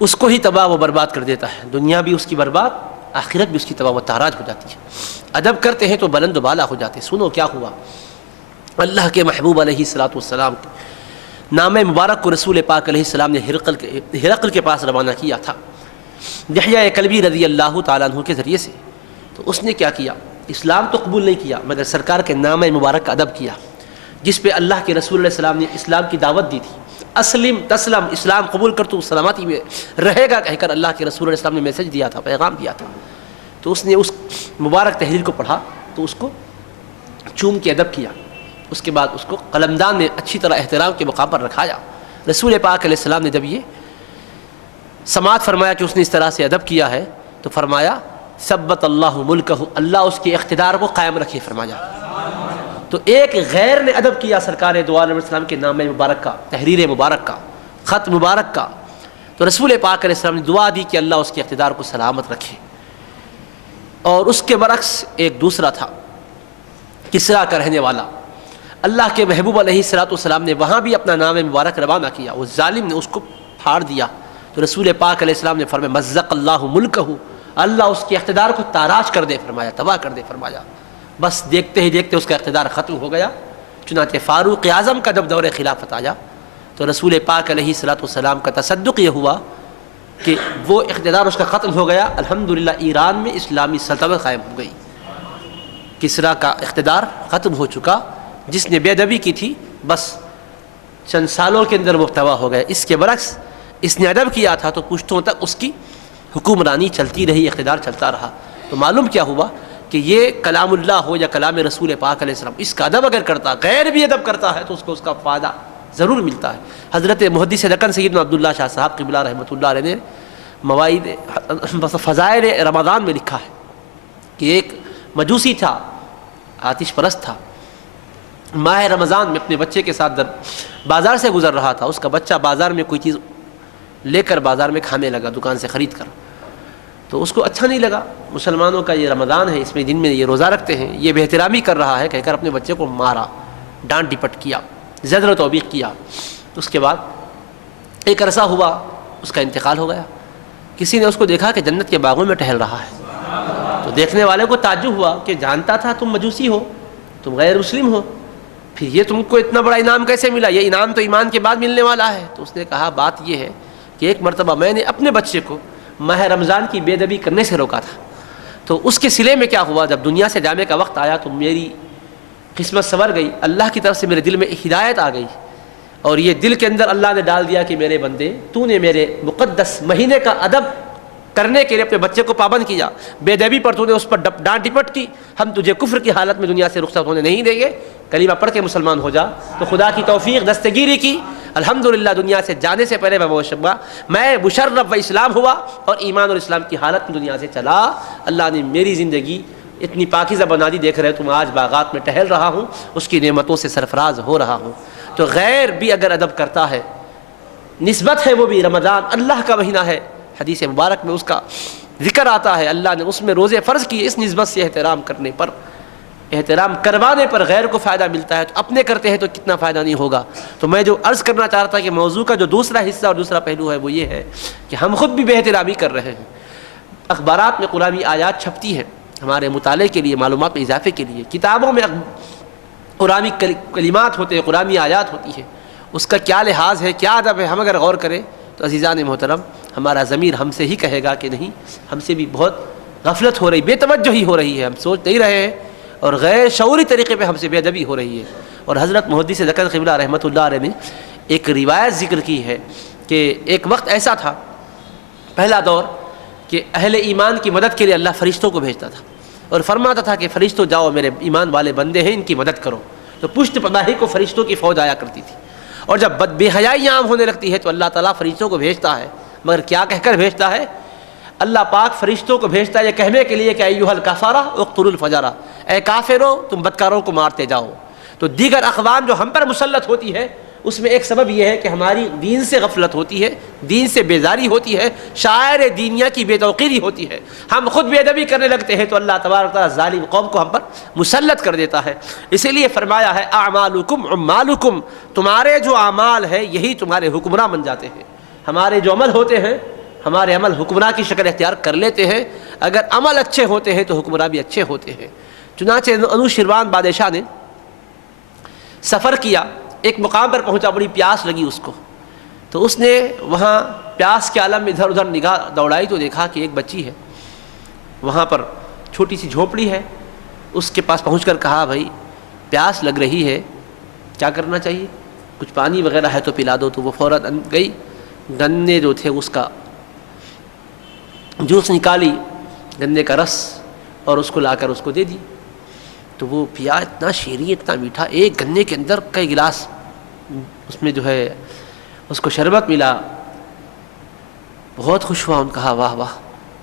اس کو ہی تباہ و برباد کر دیتا ہے، دنیا بھی اس کی برباد، آخرت بھی اس کی تباہ و تاراج ہو جاتی ہے۔ ادب کرتے ہیں تو بلند و بالا ہو جاتے ہیں۔ سنو کیا ہوا، اللہ کے محبوب علیہ الصلوۃ والسلام نام مبارک کو رسول پاک علیہ السلام نے ہرقل کے پاس روانہ کیا تھا دحیہ کلبی رضی اللہ تعالیٰ عنہ کے ذریعے سے۔ تو اس نے کیا کیا، اسلام تو قبول نہیں کیا مگر سرکار کے نام مبارک کا ادب کیا، جس پہ اللہ کے رسول علیہ السلام نے اسلام کی دعوت دی تھی۔ اسلم تسلم، اسلام قبول کر تو سلامتی میں رہے گا کہہ کر اللہ کے رسول علیہ السلام نے میسج دیا تھا، پیغام دیا تھا۔ تو اس نے اس مبارک تحریر کو پڑھا تو اس کو چوم کے ادب کیا، اس کے بعد اس کو قلمدان نے اچھی طرح احترام کے مقام پر رکھایا۔ رسول پاک علیہ السلام نے جب یہ سماعت فرمایا کہ اس نے اس طرح سے ادب کیا ہے تو فرمایا ثبت اللہ ملکہ، اللہ اس کے اقتدار کو قائم رکھے۔ فرمایا تو ایک غیر نے ادب کیا سرکار دو عالم السلام کے نام مبارک کا، تحریر مبارک کا، خط مبارک کا، تو رسول پاک علیہ السلام نے دعا دی کہ اللہ اس کے اقتدار کو سلامت رکھے۔ اور اس کے برعکس ایک دوسرا تھا کسرا کا رہنے والا، اللہ کے محبوب علیہ الصلوۃ والسلام نے وہاں بھی اپنا نام مبارک روانہ کیا، وہ ظالم نے اس کو پھاڑ دیا۔ تو رسول پاک علیہ السلام نے فرمایا مزق اللہ ملکہ، اللہ اس کے اقتدار کو تاراج کر دے، فرمایا تباہ کر دے۔ فرمایا بس دیکھتے ہی دیکھتے اس کا اقتدار ختم ہو گیا۔ چنانچہ فاروق اعظم کا جب دور خلافت آیا تو رسول پاک علیہ الصلوۃ والسلام کا تصدق یہ ہوا کہ وہ اقتدار اس کا ختم ہو گیا۔ الحمدللہ ایران میں اسلامی سلطنت قائم ہو گئی، کسرا کا اقتدار ختم ہو چکا، جس نے بے ادبی کی تھی بس چند سالوں کے اندر وہ تباہ ہو گئے۔ اس کے برعکس اس نے ادب کیا تھا تو پشتوں تک اس کی حکمرانی چلتی رہی، اقتدار چلتا رہا۔ تو معلوم کیا ہوا کہ یہ کلام اللہ ہو یا کلام رسول پاک علیہ السلام، اس کا ادب اگر کرتا، غیر بھی ادب کرتا ہے تو اس کو اس کا فائدہ ضرور ملتا ہے۔ حضرت محدث دکن سیدنا عبداللہ شاہ صاحب قبلہ رحمۃ اللہ علیہ نے مواعظ فضائل رمضان میں لکھا ہے کہ ایک مجوسی تھا، آتش پرست تھا، ماہ رمضان میں اپنے بچے کے ساتھ بازار سے گزر رہا تھا۔ اس کا بچہ بازار میں کوئی چیز لے کر بازار میں کھانے لگا دکان سے خرید کر، تو اس کو اچھا نہیں لگا، مسلمانوں کا یہ رمضان ہے، اس میں دن میں یہ روزہ رکھتے ہیں، یہ بے احترامی کر رہا ہے کہہ کر اپنے بچے کو مارا، ڈانٹ ڈپٹ کیا، زجر و توبیخ کیا۔ اس کے بعد ایک عرصہ ہوا، اس کا انتقال ہو گیا۔ کسی نے اس کو دیکھا کہ جنت کے باغوں میں ٹہل رہا ہے، تو دیکھنے والے کو تعجب ہوا کہ جانتا تھا تم مجوسی ہو، تم غیر مسلم ہو، پھر یہ تم کو اتنا بڑا انعام کیسے ملا؟ یہ انعام تو ایمان کے بعد ملنے والا ہے۔ تو اس نے کہا بات یہ ہے کہ ایک مرتبہ میں نے اپنے بچے کو ماہ رمضان کی بے ادبی کرنے سے روکا تھا، تو اس کے صلے میں کیا ہوا، جب دنیا سے جانے کا وقت آیا تو میری قسمت سنور گئی، اللہ کی طرف سے میرے دل میں ایک ہدایت آ گئی، اور یہ دل کے اندر اللہ نے ڈال دیا کہ میرے بندے، تو نے میرے مقدس مہینے کا ادب کرنے کے لیے اپنے بچے کو پابند کیا، بے ادبی پر تو نے اس پر ڈانٹ ڈپٹ کی، ہم تجھے کفر کی حالت میں دنیا سے رخصت ہونے نہیں دیں گے، کلمہ پڑھ کے مسلمان ہو جا۔ تو خدا کی توفیق دستگیری کی، الحمدللہ دنیا سے جانے سے پہلے میں مشرف و اسلام ہوا اور ایمان اور اسلام کی حالت میں دنیا سے چلا۔ اللہ نے میری زندگی اتنی پاکیزہ بنا دی، دیکھ رہے تم آج باغات میں ٹہل رہا ہوں، اس کی نعمتوں سے سرفراز ہو رہا ہوں۔ تو غیر بھی اگر ادب کرتا ہے، نسبت ہے وہ بھی رمضان اللہ کا مہینہ ہے، حدیث مبارک میں اس کا ذکر آتا ہے، اللہ نے اس میں روزے فرض کیے، اس نسبت سے احترام کرنے پر، احترام کروانے پر غیر کو فائدہ ملتا ہے، تو اپنے کرتے ہیں تو کتنا فائدہ نہیں ہوگا۔ تو میں جو عرض کرنا چاہ رہا تھا کہ موضوع کا جو دوسرا حصہ اور دوسرا پہلو ہے وہ یہ ہے کہ ہم خود بھی بے احترامی کر رہے ہیں۔ اخبارات میں قرآنی آیات چھپتی ہیں ہمارے مطالعے کے لیے، معلومات میں اضافے کے لیے، کتابوں میں قرآنی کلمات ہوتے ہیں، قرآنی آیات ہوتی ہے، اس کا کیا لحاظ ہے، کیا ادب ہے، ہم اگر غور کریں تو عزیزان محترم ہمارا ضمیر ہم سے ہی کہے گا کہ نہیں، ہم سے بھی بہت غفلت ہو رہی، بے توجہی ہو رہی ہے، ہم سوچ نہیں رہے ہیں اور غیر شعوری طریقے پہ ہم سے بے ادبی ہو رہی ہے۔ اور حضرت محدث دکن قبلہ رحمۃ اللہ علیہ نے ایک روایت ذکر کی ہے کہ ایک وقت ایسا تھا، پہلا دور، کہ اہل ایمان کی مدد کے لیے اللہ فرشتوں کو بھیجتا تھا اور فرماتا تھا کہ فرشتوں جاؤ، میرے ایمان والے بندے ہیں، ان کی مدد کرو۔ تو پشت پناہی کو فرشتوں کی فوج آیا کرتی تھی، اور جب بے حیائی عام ہونے لگتی ہے تو اللہ تعالیٰ فرشتوں کو بھیجتا ہے، مگر کیا کہہ کر بھیجتا ہے؟ اللہ پاک فرشتوں کو بھیجتا ہے یہ کہنے کے لیے کہ ایھا الکفارہ اقتلوا الفجرہ، اے کافرو تم بدکاروں کو مارتے جاؤ۔ تو دیگر اقوام جو ہم پر مسلط ہوتی ہے اس میں ایک سبب یہ ہے کہ ہماری دین سے غفلت ہوتی ہے، دین سے بیزاری ہوتی ہے، شاعر دینیا کی بے توقیری ہوتی ہے، ہم خود بے ادبی کرنے لگتے ہیں تو اللہ تبارک و تعالیٰ ظالم قوم کو ہم پر مسلط کر دیتا ہے۔ اسی لیے فرمایا ہے اعمالکم عمالکم، تمہارے جو اعمال ہے یہی تمہارے حکمراں بن جاتے ہیں۔ ہمارے جو عمل ہوتے ہیں، ہمارے عمل حکمراں کی شکل اختیار کر لیتے ہیں، اگر عمل اچھے ہوتے ہیں تو حکمراں بھی اچھے ہوتے ہیں۔ چنانچہ انوشروان بادشاہ نے سفر کیا، ایک مقام پر پہنچا، بڑی پیاس لگی اس کو، تو اس نے وہاں پیاس کے عالم میں ادھر ادھر نگاہ دوڑائی تو دیکھا کہ ایک بچی ہے، وہاں پر چھوٹی سی جھونپڑی ہے، اس کے پاس پہنچ کر کہا بھائی پیاس لگ رہی ہے، کیا کرنا چاہیے؟ کچھ پانی وغیرہ ہے تو پلا دو۔ تو وہ فوراً گئی، گنے جو تھے اس کا جوس نکالی، گنے کا رس، اور اس کو لا کر اس کو دے دی۔ تو وہ پیا، اتنا شیریں اتنا میٹھا، ایک گنے کے اندر کئی گلاس اس میں جو ہے اس کو شربت ملا، بہت خوش ہوا، ان کہا واہ واہ۔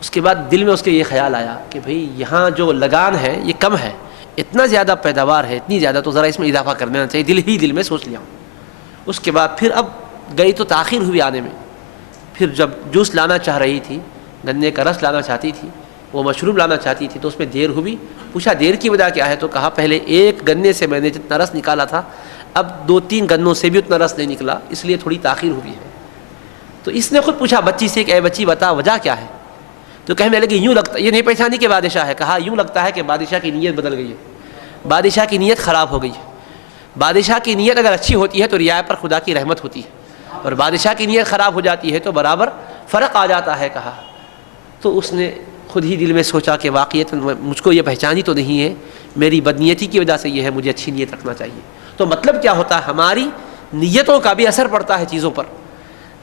اس کے بعد دل میں اس کے یہ خیال آیا کہ بھئی یہاں جو لگان ہے یہ کم ہے، اتنا زیادہ پیداوار ہے، اتنی زیادہ، تو ذرا اس میں اضافہ کر دینا چاہیے، دل میں سوچ لیا۔ اس کے بعد پھر اب گئی تو تاخیر ہوئی آنے میں، پھر جب جوس لانا چاہ رہی تھی، گنے کا رس لانا چاہتی تھی، وہ مشروب لانا چاہتی تھی، تو اس میں دیر ہوئی۔ پوچھا دیر کی وجہ کیا ہے؟ تو کہا پہلے ایک گنے سے میں نے جتنا رس نکالا تھا اب 2-3 گنوں سے بھی اتنا رس نہیں نکلا، اس لیے تھوڑی تاخیر ہوئی ہے۔ تو اس نے خود پوچھا بچی سے کہ اے بچی بتا وجہ کیا ہے؟ تو کہنے لگی یوں لگتا، یہ نہیں پہچانی کہ بادشاہ ہے، کہا یوں لگتا ہے کہ بادشاہ کی نیت بدل گئی ہے، بادشاہ کی نیت خراب ہو گئی ہے۔ بادشاہ کی نیت اگر اچھی ہوتی ہے تو رعایا پر خدا کی رحمت ہوتی ہے، اور بادشاہ کی نیت خراب ہو جاتی ہے تو برابر فرق آ جاتا ہے۔ کہا تو اس نے خود ہی دل میں سوچا کہ واقعیت مجھ کو یہ پہچانی تو نہیں ہے، میری بدنیتی کی وجہ سے یہ ہے، مجھے اچھی نیت رکھنا چاہیے۔ تو مطلب کیا ہوتا ہے؟ ہماری نیتوں کا بھی اثر پڑتا ہے چیزوں پر۔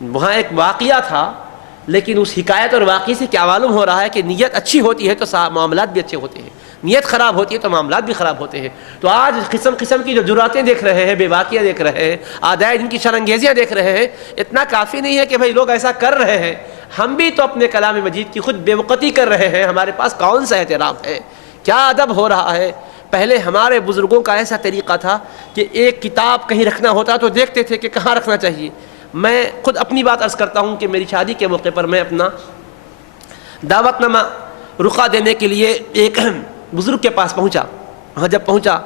وہاں ایک واقعہ تھا، لیکن اس حکایت اور واقعے سے کیا معلوم ہو رہا ہے کہ نیت اچھی ہوتی ہے تو معاملات بھی اچھے ہوتے ہیں، نیت خراب ہوتی ہے تو معاملات بھی خراب ہوتے ہیں۔ تو آج قسم قسم کی جو جراتیں دیکھ رہے ہیں، بے واقعہ دیکھ رہے ہیں، آدائے جن کی شرنگیزیاں دیکھ رہے ہیں، اتنا کافی نہیں ہے کہ بھائی لوگ ایسا کر رہے ہیں، ہم بھی تو اپنے کلام مجید کی خود بے وقتی کر رہے ہیں۔ ہمارے پاس کون سا احترام ہے، کیا ادب ہو رہا ہے؟ پہلے ہمارے بزرگوں کا ایسا طریقہ تھا کہ ایک کتاب کہیں رکھنا ہوتا تو دیکھتے تھے کہ کہاں رکھنا چاہیے۔ میں خود اپنی بات عرض کرتا ہوں کہ میری شادی کے موقع پر میں اپنا دعوت نامہ رقعہ دینے کے لیے ایک بزرگ کے پاس پہنچا۔ وہاں جب پہنچا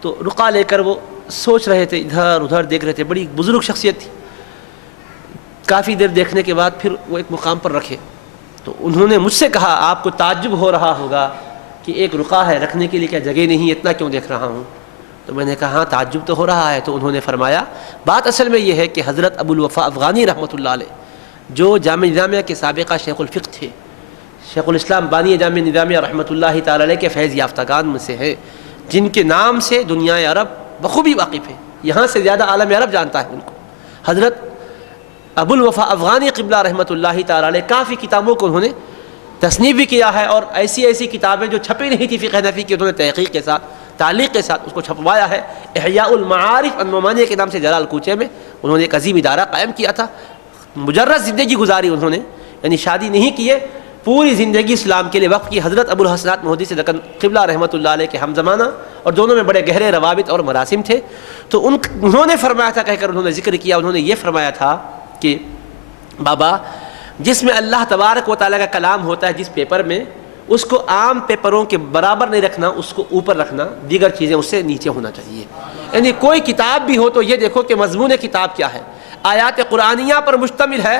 تو رقعہ لے کر وہ سوچ رہے تھے، ادھر ادھر دیکھ رہے تھے، بڑی بزرگ شخصیت تھی۔ کافی دیر دیکھنے کے بعد پھر وہ ایک مقام پر رکھے تو انہوں نے مجھ سے کہا آپ کو تعجب ہو رہا ہوگا کہ ایک رقعہ ہے رکھنے کے لیے، کیا جگہ نہیں، اتنا کیوں دیکھ رہا ہوں؟ تو میں نے کہا ہاں تعجب تو ہو رہا ہے۔ تو انہوں نے فرمایا بات اصل میں یہ ہے کہ حضرت ابو الوفا افغانی رحمۃ اللہ علیہ، جو جامع نظامیہ کے سابقہ شیخ الفقہ تھے، شیخ الاسلام بانی جامع نظامیہ رحمۃ اللہ تعالی علیہ کے فیض یافتگان میں سے ہیں، جن کے نام سے دنیا عرب بخوبی واقف ہے، یہاں سے زیادہ عالم عرب جانتا ہے ان کو۔ حضرت ابو الوفا افغانی قبلہ رحمۃ اللہ تعالی علیہ کافی کتابوں کو انہوں نے تصنیف بھی کیا ہے، اور ایسی ایسی کتابیں جو چھپی نہیں تھی فقہ حنفی کی، انہوں نے تحقیق کے ساتھ، تعلیق کے ساتھ اس کو چھپوایا ہے۔ احیاء المعارف النعمانیہ کے نام سے جلال کوچے میں انہوں نے ایک عظیم ادارہ قائم کیا تھا۔ مجرد زندگی گزاری انہوں نے، یعنی شادی نہیں کیے، پوری زندگی اسلام کے لیے وقف کی۔ حضرت ابو الحسنات محدث دکن قبلہ رحمۃ اللہ علیہ کے ہم زمانہ، اور دونوں میں بڑے گہرے روابط اور مراسم تھے۔ تو انہوں نے فرمایا تھا، کہہ کر انہوں نے ذکر کیا، انہوں نے یہ فرمایا تھا کہ بابا جس میں اللہ تبارک و تعالیٰ کا کلام ہوتا ہے، جس پیپر میں، اس کو عام پیپروں کے برابر نہیں رکھنا، اس کو اوپر رکھنا، دیگر چیزیں اس سے نیچے ہونا چاہیے۔ یعنی کوئی کتاب بھی ہو تو یہ دیکھو کہ مضمون کتاب کیا ہے، آیات قرآنیہ پر مشتمل ہے،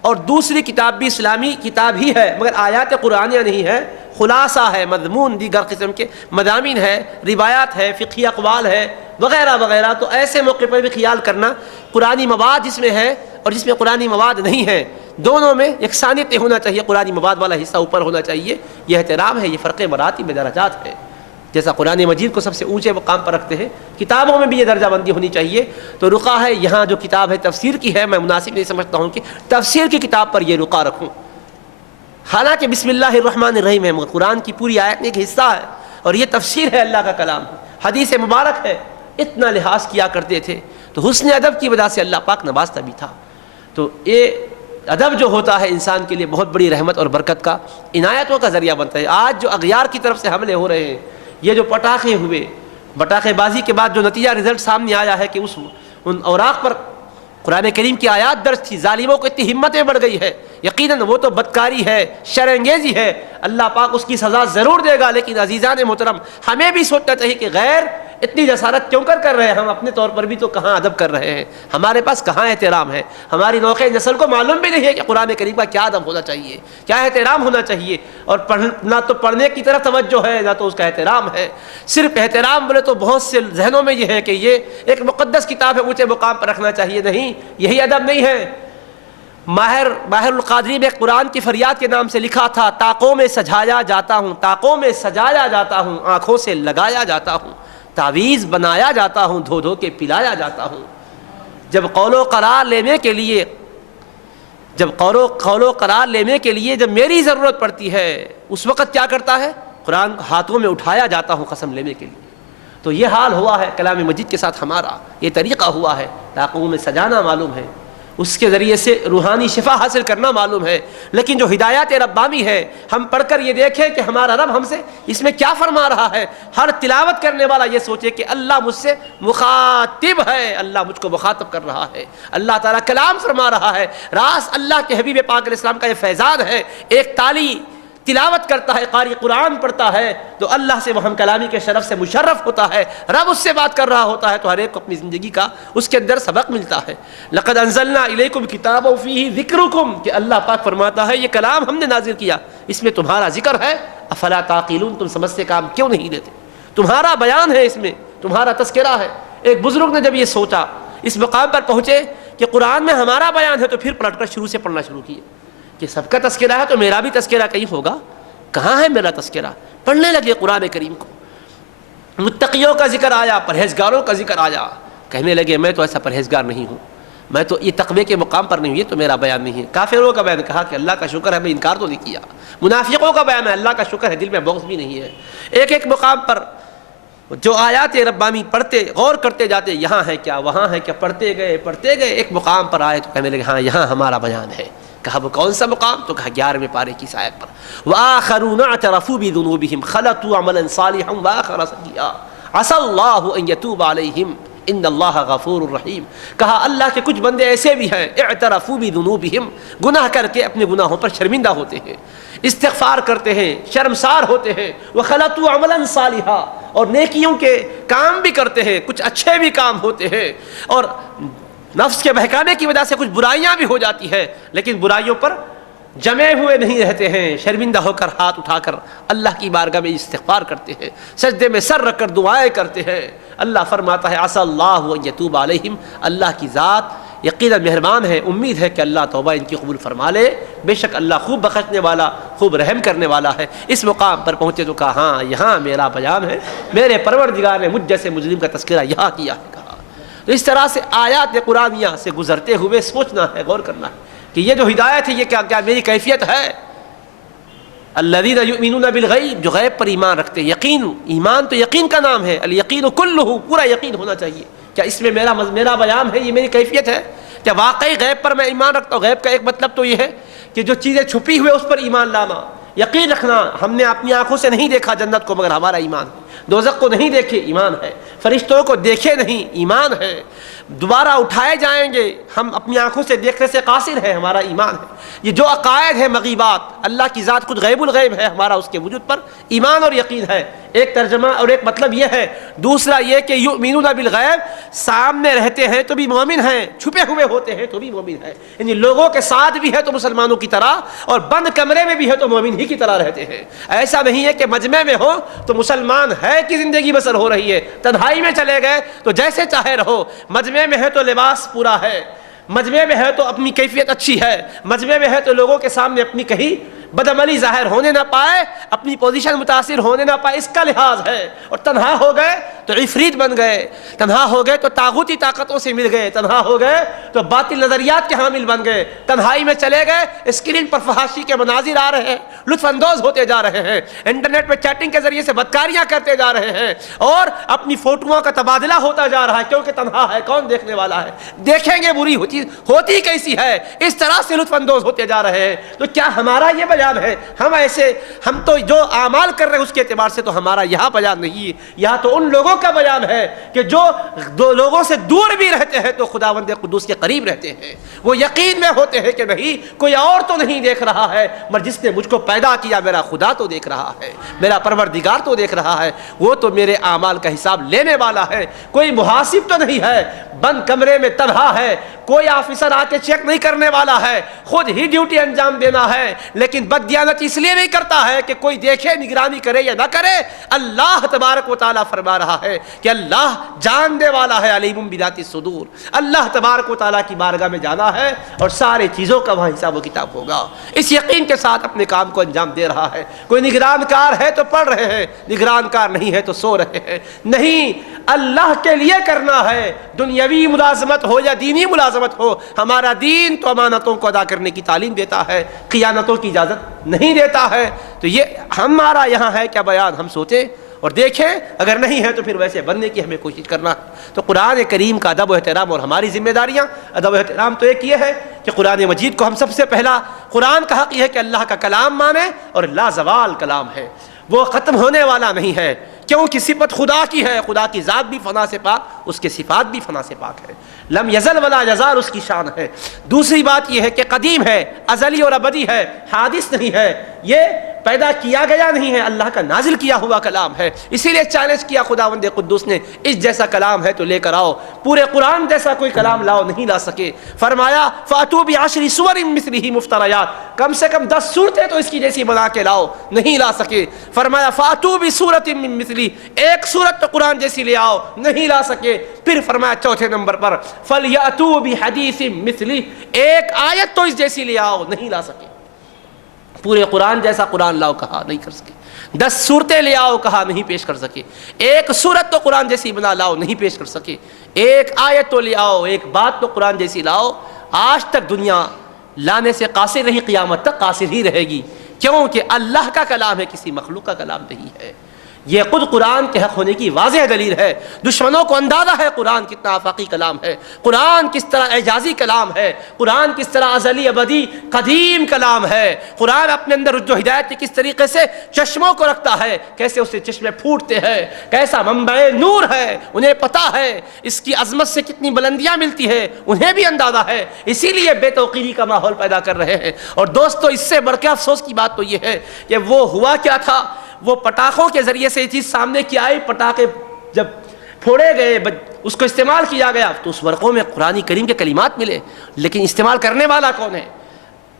اور دوسری کتاب بھی اسلامی کتاب ہی ہے مگر آیات قرآنیہ نہیں ہے، خلاصہ ہے، مضمون دیگر قسم کے مضامین ہے، روایات ہے، فقہی اقوال ہے، وغیرہ وغیرہ۔ تو ایسے موقع پر بھی خیال کرنا، قرآنی مواد جس میں ہے اور جس میں قرآنی مواد نہیں ہے، دونوں میں یکسانیت ہونا چاہیے، قرآنی مواد والا حصہ اوپر ہونا چاہیے۔ یہ احترام ہے، یہ فرق مراتب میں درجات ہے۔ جیسا قرآن مجید کو سب سے اونچے مقام پر رکھتے ہیں، کتابوں میں بھی یہ درجہ بندی ہونی چاہیے۔ تو رقیٰ ہے، یہاں جو کتاب ہے تفسیر کی ہے، میں مناسب نہیں سمجھتا ہوں کہ تفسیر کی کتاب پر یہ رقیٰ رکھوں، حالانکہ بسم اللہ الرحمن الرحیم ہے، مگر قرآن کی پوری آیت میں ایک حصہ ہے اور یہ تفسیر ہے، اللہ کا کلام ہے، حدیث مبارک ہے، اتنا لحاظ کیا کرتے تھے۔ تو حسن ادب کی وجہ سے اللہ پاک نوازتا بھی تھا۔ تو یہ ادب جو ہوتا ہے انسان کے لیے بہت بڑی رحمت اور برکت کا، عنایتوں کا ذریعہ بنتا ہے۔ آج جو اغیار کی طرف سے حملے ہو رہے ہیں، یہ جو پٹاخے ہوئے، پٹاخے بازی کے بعد جو نتیجہ رزلٹ سامنے آیا ہے کہ ان اوراق پر قرآن کریم کی آیات درج تھی، ظالموں کو اتنی ہمتیں بڑھ گئی ہے، یقیناً وہ تو بدکاری ہے، شر انگیزی ہے، اللہ پاک اس کی سزا ضرور دے گا۔ لیکن عزیزان محترم، ہمیں بھی سوچنا چاہیے کہ غیر اتنی جسارت کیوں کر رہے ہیں، ہم اپنے طور پر بھی تو کہاں ادب کر رہے ہیں، ہمارے پاس کہاں احترام ہے، ہماری نوخہ نسل کو معلوم بھی نہیں ہے کہ قرآن کریم کا کیا ادب ہونا چاہیے، کیا احترام ہونا چاہیے، اور نہ تو پڑھنے کی طرف توجہ ہے، نہ تو اس کا احترام ہے۔ صرف احترام بولے تو بہت سے ذہنوں میں یہ ہے کہ یہ ایک مقدس کتاب ہے، اونچے مقام پر رکھنا چاہیے، نہیں، یہی ادب نہیں ہے۔ ماہر القادری میں قرآن کی فریاد کے نام سے لکھا تھا، طاقوں میں سجایا جاتا ہوں، طاقوں میں سجایا جاتا ہوں، آنکھوں سے لگایا جاتا ہوں، تعویذ بنایا جاتا ہوں، دھو دھو کے پلایا جاتا ہوں۔ جب قول و قرار لینے کے لیے جب میری ضرورت پڑتی ہے، اس وقت کیا کرتا ہے؟ قرآن ہاتھوں میں اٹھایا جاتا ہوں قسم لینے کے لیے۔ تو یہ حال ہوا ہے کلام مجید کے ساتھ ہمارا، یہ طریقہ ہوا ہے، طاقوں میں سجانا معلوم ہے، اس کے ذریعے سے روحانی شفا حاصل کرنا معلوم ہے۔ لیکن جو ہدایات ربانی ہے، ہم پڑھ کر یہ دیکھیں کہ ہمارا رب ہم سے اس میں کیا فرما رہا ہے۔ ہر تلاوت کرنے والا یہ سوچے کہ اللہ مجھ سے مخاطب ہے، اللہ مجھ کو مخاطب کر رہا ہے، اللہ تعالیٰ کلام فرما رہا ہے۔ راز اللہ کے حبیب پاک علیہ السلام کا یہ فیضان ہے، ایک تالی تلاوت کرتا ہے، قاری قرآن پڑھتا ہے تو اللہ سے وہ ہم کلامی کے شرف سے مشرف ہوتا ہے، رب اس سے بات کر رہا ہوتا ہے، تو ہر ایک کو اپنی زندگی کا اس کے اندر سبق ملتا ہے۔ لقد انزلنا الیکم کتابا فیہ ذکرکم، کہ اللہ پاک فرماتا ہے یہ کلام ہم نے نازل کیا، اس میں تمہارا ذکر ہے، افلا تعقلون، تم سمجھتے کام کیوں نہیں لیتے، تمہارا بیان ہے، اس میں تمہارا تذکرہ ہے۔ ایک بزرگ نے جب یہ سوچا، اس مقام پر پہنچے کہ قرآن میں ہمارا بیان ہے، تو پھر پلٹ کر شروع سے پڑھنا شروع کیے کہ سب کا تذکرہ ہے تو میرا بھی تذکرہ کہیں ہوگا، کہاں ہے میرا تذکرہ؟ پڑھنے لگے قرآن کریم کو، متقیوں کا ذکر آیا، پرہیزگاروں کا ذکر آیا، کہنے لگے میں تو ایسا پرہیزگار نہیں ہوں، میں تو یہ تقوی کے مقام پر نہیں ہوں، یہ تو میرا بیان نہیں ہے۔ کافروں کا بیان کہا کہ اللہ کا شکر ہے میں انکار تو نہیں کیا، منافقوں کا بیان ہے اللہ کا شکر ہے دل میں بغض بھی نہیں ہے۔ ایک ایک مقام پر جو آیات ربانی پڑھتے غور کرتے جاتے، یہاں ہے کیا وہاں ہے کیا، پڑھتے گئے، ایک مقام پر آئے تو کہنے لگے ہاں یہاں ہمارا بیان ہے۔ کہا وہ کون سا مقام؟ تو کہا 11ویں پارے کی آیت پر، وآخرون اعترفوا بذنوبہم خلطوا عملا صالحا وآخر سیئا عسى اللہ ان یتوب علیہم ان اللہ غفور الرحیم۔ کہا اللہ کے کچھ بندے ایسے بھی ہیں، اعترفوا بذنوبہم، گناہ کر کے اپنے گناہوں پر شرمندہ ہوتے ہیں، استغفار کرتے ہیں، شرمسار ہوتے ہیں، وخلطوا عملا صالحا، اور نیکیوں کے کام بھی کرتے ہیں، کچھ اچھے بھی کام ہوتے ہیں، اور نفس کے بہکانے کی وجہ سے کچھ برائیاں بھی ہو جاتی ہیں، لیکن برائیوں پر جمے ہوئے نہیں رہتے ہیں، شرمندہ ہو کر ہاتھ اٹھا کر اللہ کی بارگاہ میں استغفار کرتے ہیں، سجدے میں سر رکھ کر دعائیں کرتے ہیں۔ اللہ فرماتا ہے عسى اللہ ان یتوب علیہم، اللہ کی ذات یقیناً مہربان ہے، امید ہے کہ اللہ توبہ ان کی قبول فرما لے، بے شک اللہ خوب بخشنے والا خوب رحم کرنے والا ہے۔ اس مقام پر پہنچے تو کہا ہاں یہاں میرا بیان ہے، میرے پروردگار نے مجھ جیسے مجرم کا تذکرہ یہاں کیا ہے۔ کہا تو اس طرح سے آیات قرآنیہ سے گزرتے ہوئے سوچنا ہے، غور کرنا ہے کہ یہ جو ہدایت ہے یہ کیا میری کیفیت ہے۔ الذین یؤمنون بالغیب، جو غیب پر ایمان رکھتے ہیں، یقین، ایمان تو یقین کا نام ہے، الیقین کلہ، پورا یقین ہونا چاہیے۔ کیا اس میں میرا بیان ہے، یہ میری کیفیت ہے؟ کیا واقعی غیب پر میں ایمان رکھتا ہوں؟ غیب کا ایک مطلب تو یہ ہے کہ جو چیزیں چھپی ہوئے اس پر ایمان لانا، یقین رکھنا، ہم نے اپنی آنکھوں سے نہیں دیکھا جنت کو مگر ہمارا ایمان ہے، دوزخ کو نہیں دیکھے ایمان ہے، فرشتوں کو دیکھے نہیں ایمان ہے، دوبارہ اٹھائے جائیں گے ہم اپنی آنکھوں سے دیکھنے سے قاصر ہے، ہمارا ایمان ہے۔ یہ جو عقائد ہے مغیبات، اللہ کی ذات خود غیب الغیب ہے، ہمارا اس کے وجود پر ایمان اور یقین ہے۔ ایک ترجمہ اور ایک مطلب یہ ہے۔ دوسرا یہ کہ یؤمنون بالغیب، سامنے رہتے ہیں تو بھی مومن ہیں، چھپے ہوئے ہوتے ہیں تو بھی مومن ہیں، یعنی لوگوں کے ساتھ بھی ہے تو مسلمانوں کی طرح، اور بند کمرے میں بھی ہے تو مومن ہی کی طرح رہتے ہیں۔ ایسا نہیں ہے کہ مجمع میں ہو تو مسلمان ہے کہ زندگی بسر ہو رہی ہے، تنہائی میں چلے گئے تو جیسے چاہے رہو، مجمع میں ہے تو لباس پورا ہے، مجمع میں ہے تو اپنی کیفیت اچھی ہے، مجمع میں ہے تو لوگوں کے سامنے اپنی کہیں بدعملی ظاہر ہونے نہ پائے، اپنی پوزیشن متاثر ہونے نہ پائے، اس کا لحاظ ہے۔ اور تنہا ہو گئے تو عفریت بن گئے، تنہا ہو گئے تو طاغوتی طاقتوں سے مل گئے، تنہا ہو گئے تو باطل نظریات کے حامل بن گئے، تنہائی میں چلے گئے، اسکرین پر فحاشی کے مناظر آ رہے ہیں، لطف اندوز ہوتے جا رہے ہیں، انٹرنیٹ پہ چیٹنگ کے ذریعے سے بدکاریاں کرتے جا رہے ہیں، اور اپنی فوٹوؤں کا تبادلہ ہوتا جا رہا ہے، کیونکہ تنہا ہے، کون دیکھنے والا ہے، دیکھیں گے بری ہوتی کیسی ہے، اس طرح سے لطف اندوز ہوتے جا رہے ہیں۔ تو کیا ہمارا یہ بیان ہے؟ ہم تو جو اعمال کر رہے ہیں اس کے اعتبار سے تو ہمارا یہاں بیان نہیں ہے، یہاں تو ان لوگوں کا بیان ہے کہ جو دو لوگوں سے دور بھی رہتے ہیں تو خداوند قدوس کے قریب رہتے ہیں، وہ یقین میں ہوتے ہیں کہ نہیں کوئی اور تو نہیں دیکھ رہا ہے، مگر جس نے مجھ کو پیدا کیا میرا خدا تو دیکھ رہا ہے، میرا پروردگار تو دیکھ رہا ہے، وہ تو میرے اعمال کا حساب لینے والا ہے، کوئی محاسب تو نہیں ہے، بند کمرے میں تنہا ہے، کوئی آفیسر آ کے چیک نہیں کرنے والا ہے، خود ہی ڈیوٹی انجام دینا ہے، لیکن بددیانت اس لیے نہیں کرتا ہے کہ کوئی دیکھے، نگرانی کرے یا نہ کرے۔ اللہ تبارک و تعالیٰ فرما رہا ہے کہ اللہ جاننے والا ہے، علیم بذات الصدور، اللہ تبارک و تعالیٰ کی بارگاہ میں جانا ہے اور سارے چیزوں کا وہاں حساب و کتاب ہوگا۔ اس یقین کے ساتھ اپنے کام کو انجام دے رہا ہے۔ کوئی نگران کار ہے تو پڑھ رہے ہیں، نگران کار نہیں ہے تو سو رہے ہیں، نہیں، اللہ کے لیے کرنا ہے، دنیاوی ملازمت ہو یا دینی ملازمت ہو، ہمارا دین تو امانتوں کو ادا کرنے کی تعلیم دیتا ہے، خیانتوں کی اجازت نہیں دیتا ہے۔ تو یہ ہمارا یہاں ہے کیا بیان، ہم سوچیں اور دیکھیں، اگر نہیں ہے تو پھر ویسے بننے کی ہمیں کوشش کرنا ہے۔ تو قرآن کریم کا ادب و احترام اور ہماری ذمہ داریاں، ادب و احترام تو ایک یہ ہے کہ قرآن مجید کو ہم سب سے پہلا، قرآن کا حق یہ ہے کہ اللہ کا کلام مانیں، اور لازوال کلام ہے، وہ ختم ہونے والا نہیں ہے، کیونکہ صفت خدا کی ہے، خدا کی ذات بھی فنا سے پاک، اس کے صفات بھی فنا سے پاک ہے، لم یزل ولا یزال اس کی شان ہے۔ دوسری بات یہ ہے کہ قدیم ہے، ازلی اور ابدی ہے، حادث نہیں ہے، یہ پیدا کیا گیا نہیں ہے، اللہ کا نازل کیا ہوا کلام ہے۔ اسی لیے چیلنج کیا خداوند قدوس نے، اس جیسا کلام ہے تو لے کر آؤ، پورے قرآن جیسا کوئی کلام لاؤ، نہیں لا سکے، فرمایا فَأْتُوا بِعَشْرِ سُوَرٍ مِثْلِهِ مُفْتَرَيَاتٍ، کم سے کم 10 صورتیں تو اس کی جیسی بنا کے لاؤ، نہیں لا سکے، فرمایا فَأْتُوا بِسُورَةٍ مِّن مِثْلِهِ، ایک صورت تو قرآن جیسی لے آؤ، نہیں لا سکے، پھر فرمایا چوتھے نمبر پر فَلْيَأْتُوا بِحَدِيثٍ مِثْلِهِ، ایک آیت تو اس جیسی لے آؤ، نہیں لا سکے، پورے قرآن جیسا قرآن لاؤ کہا، نہیں کر سکے، 10 صورتیں لے آؤ کہا، نہیں پیش کر سکے، ایک صورت تو قرآن جیسی بنا لاؤ، نہیں پیش کر سکے، ایک آیت تو لے آؤ، ایک بات تو قرآن جیسی لاؤ۔ آج تک دنیا لانے سے قاصر رہی، قیامت تک قاصر ہی رہے گی، کیونکہ اللہ کا کلام ہے، کسی مخلوق کا کلام نہیں ہے۔ یہ خود قرآن کے حق ہونے کی واضح دلیل ہے۔ دشمنوں کو اندازہ ہے قرآن کتنا آفاقی کلام ہے، قرآن کس طرح اعجازی کلام ہے، قرآن کس طرح ازلی ابدی قدیم کلام ہے، قرآن اپنے اندر رجوع ہدایت کی کس طریقے سے چشموں کو رکھتا ہے، کیسے اس سے چشمے پھوٹتے ہیں، کیسا منبع نور ہے، انہیں پتہ ہے اس کی عظمت سے کتنی بلندیاں ملتی ہے، انہیں بھی اندازہ ہے، اسی لیے بے توقیری کا ماحول پیدا کر رہے ہیں۔ اور دوستو، اس سے بڑھ کے افسوس کی بات تو یہ ہے کہ وہ ہوا کیا تھا، وہ پٹاخوں کے ذریعے سے یہ چیز سامنے کی آئی، پٹاخے جب پھوڑے گئے، اس کو استعمال کیا گیا تو اس ورقوں میں قرآن کریم کے کلمات ملے، لیکن استعمال کرنے والا کون ہے؟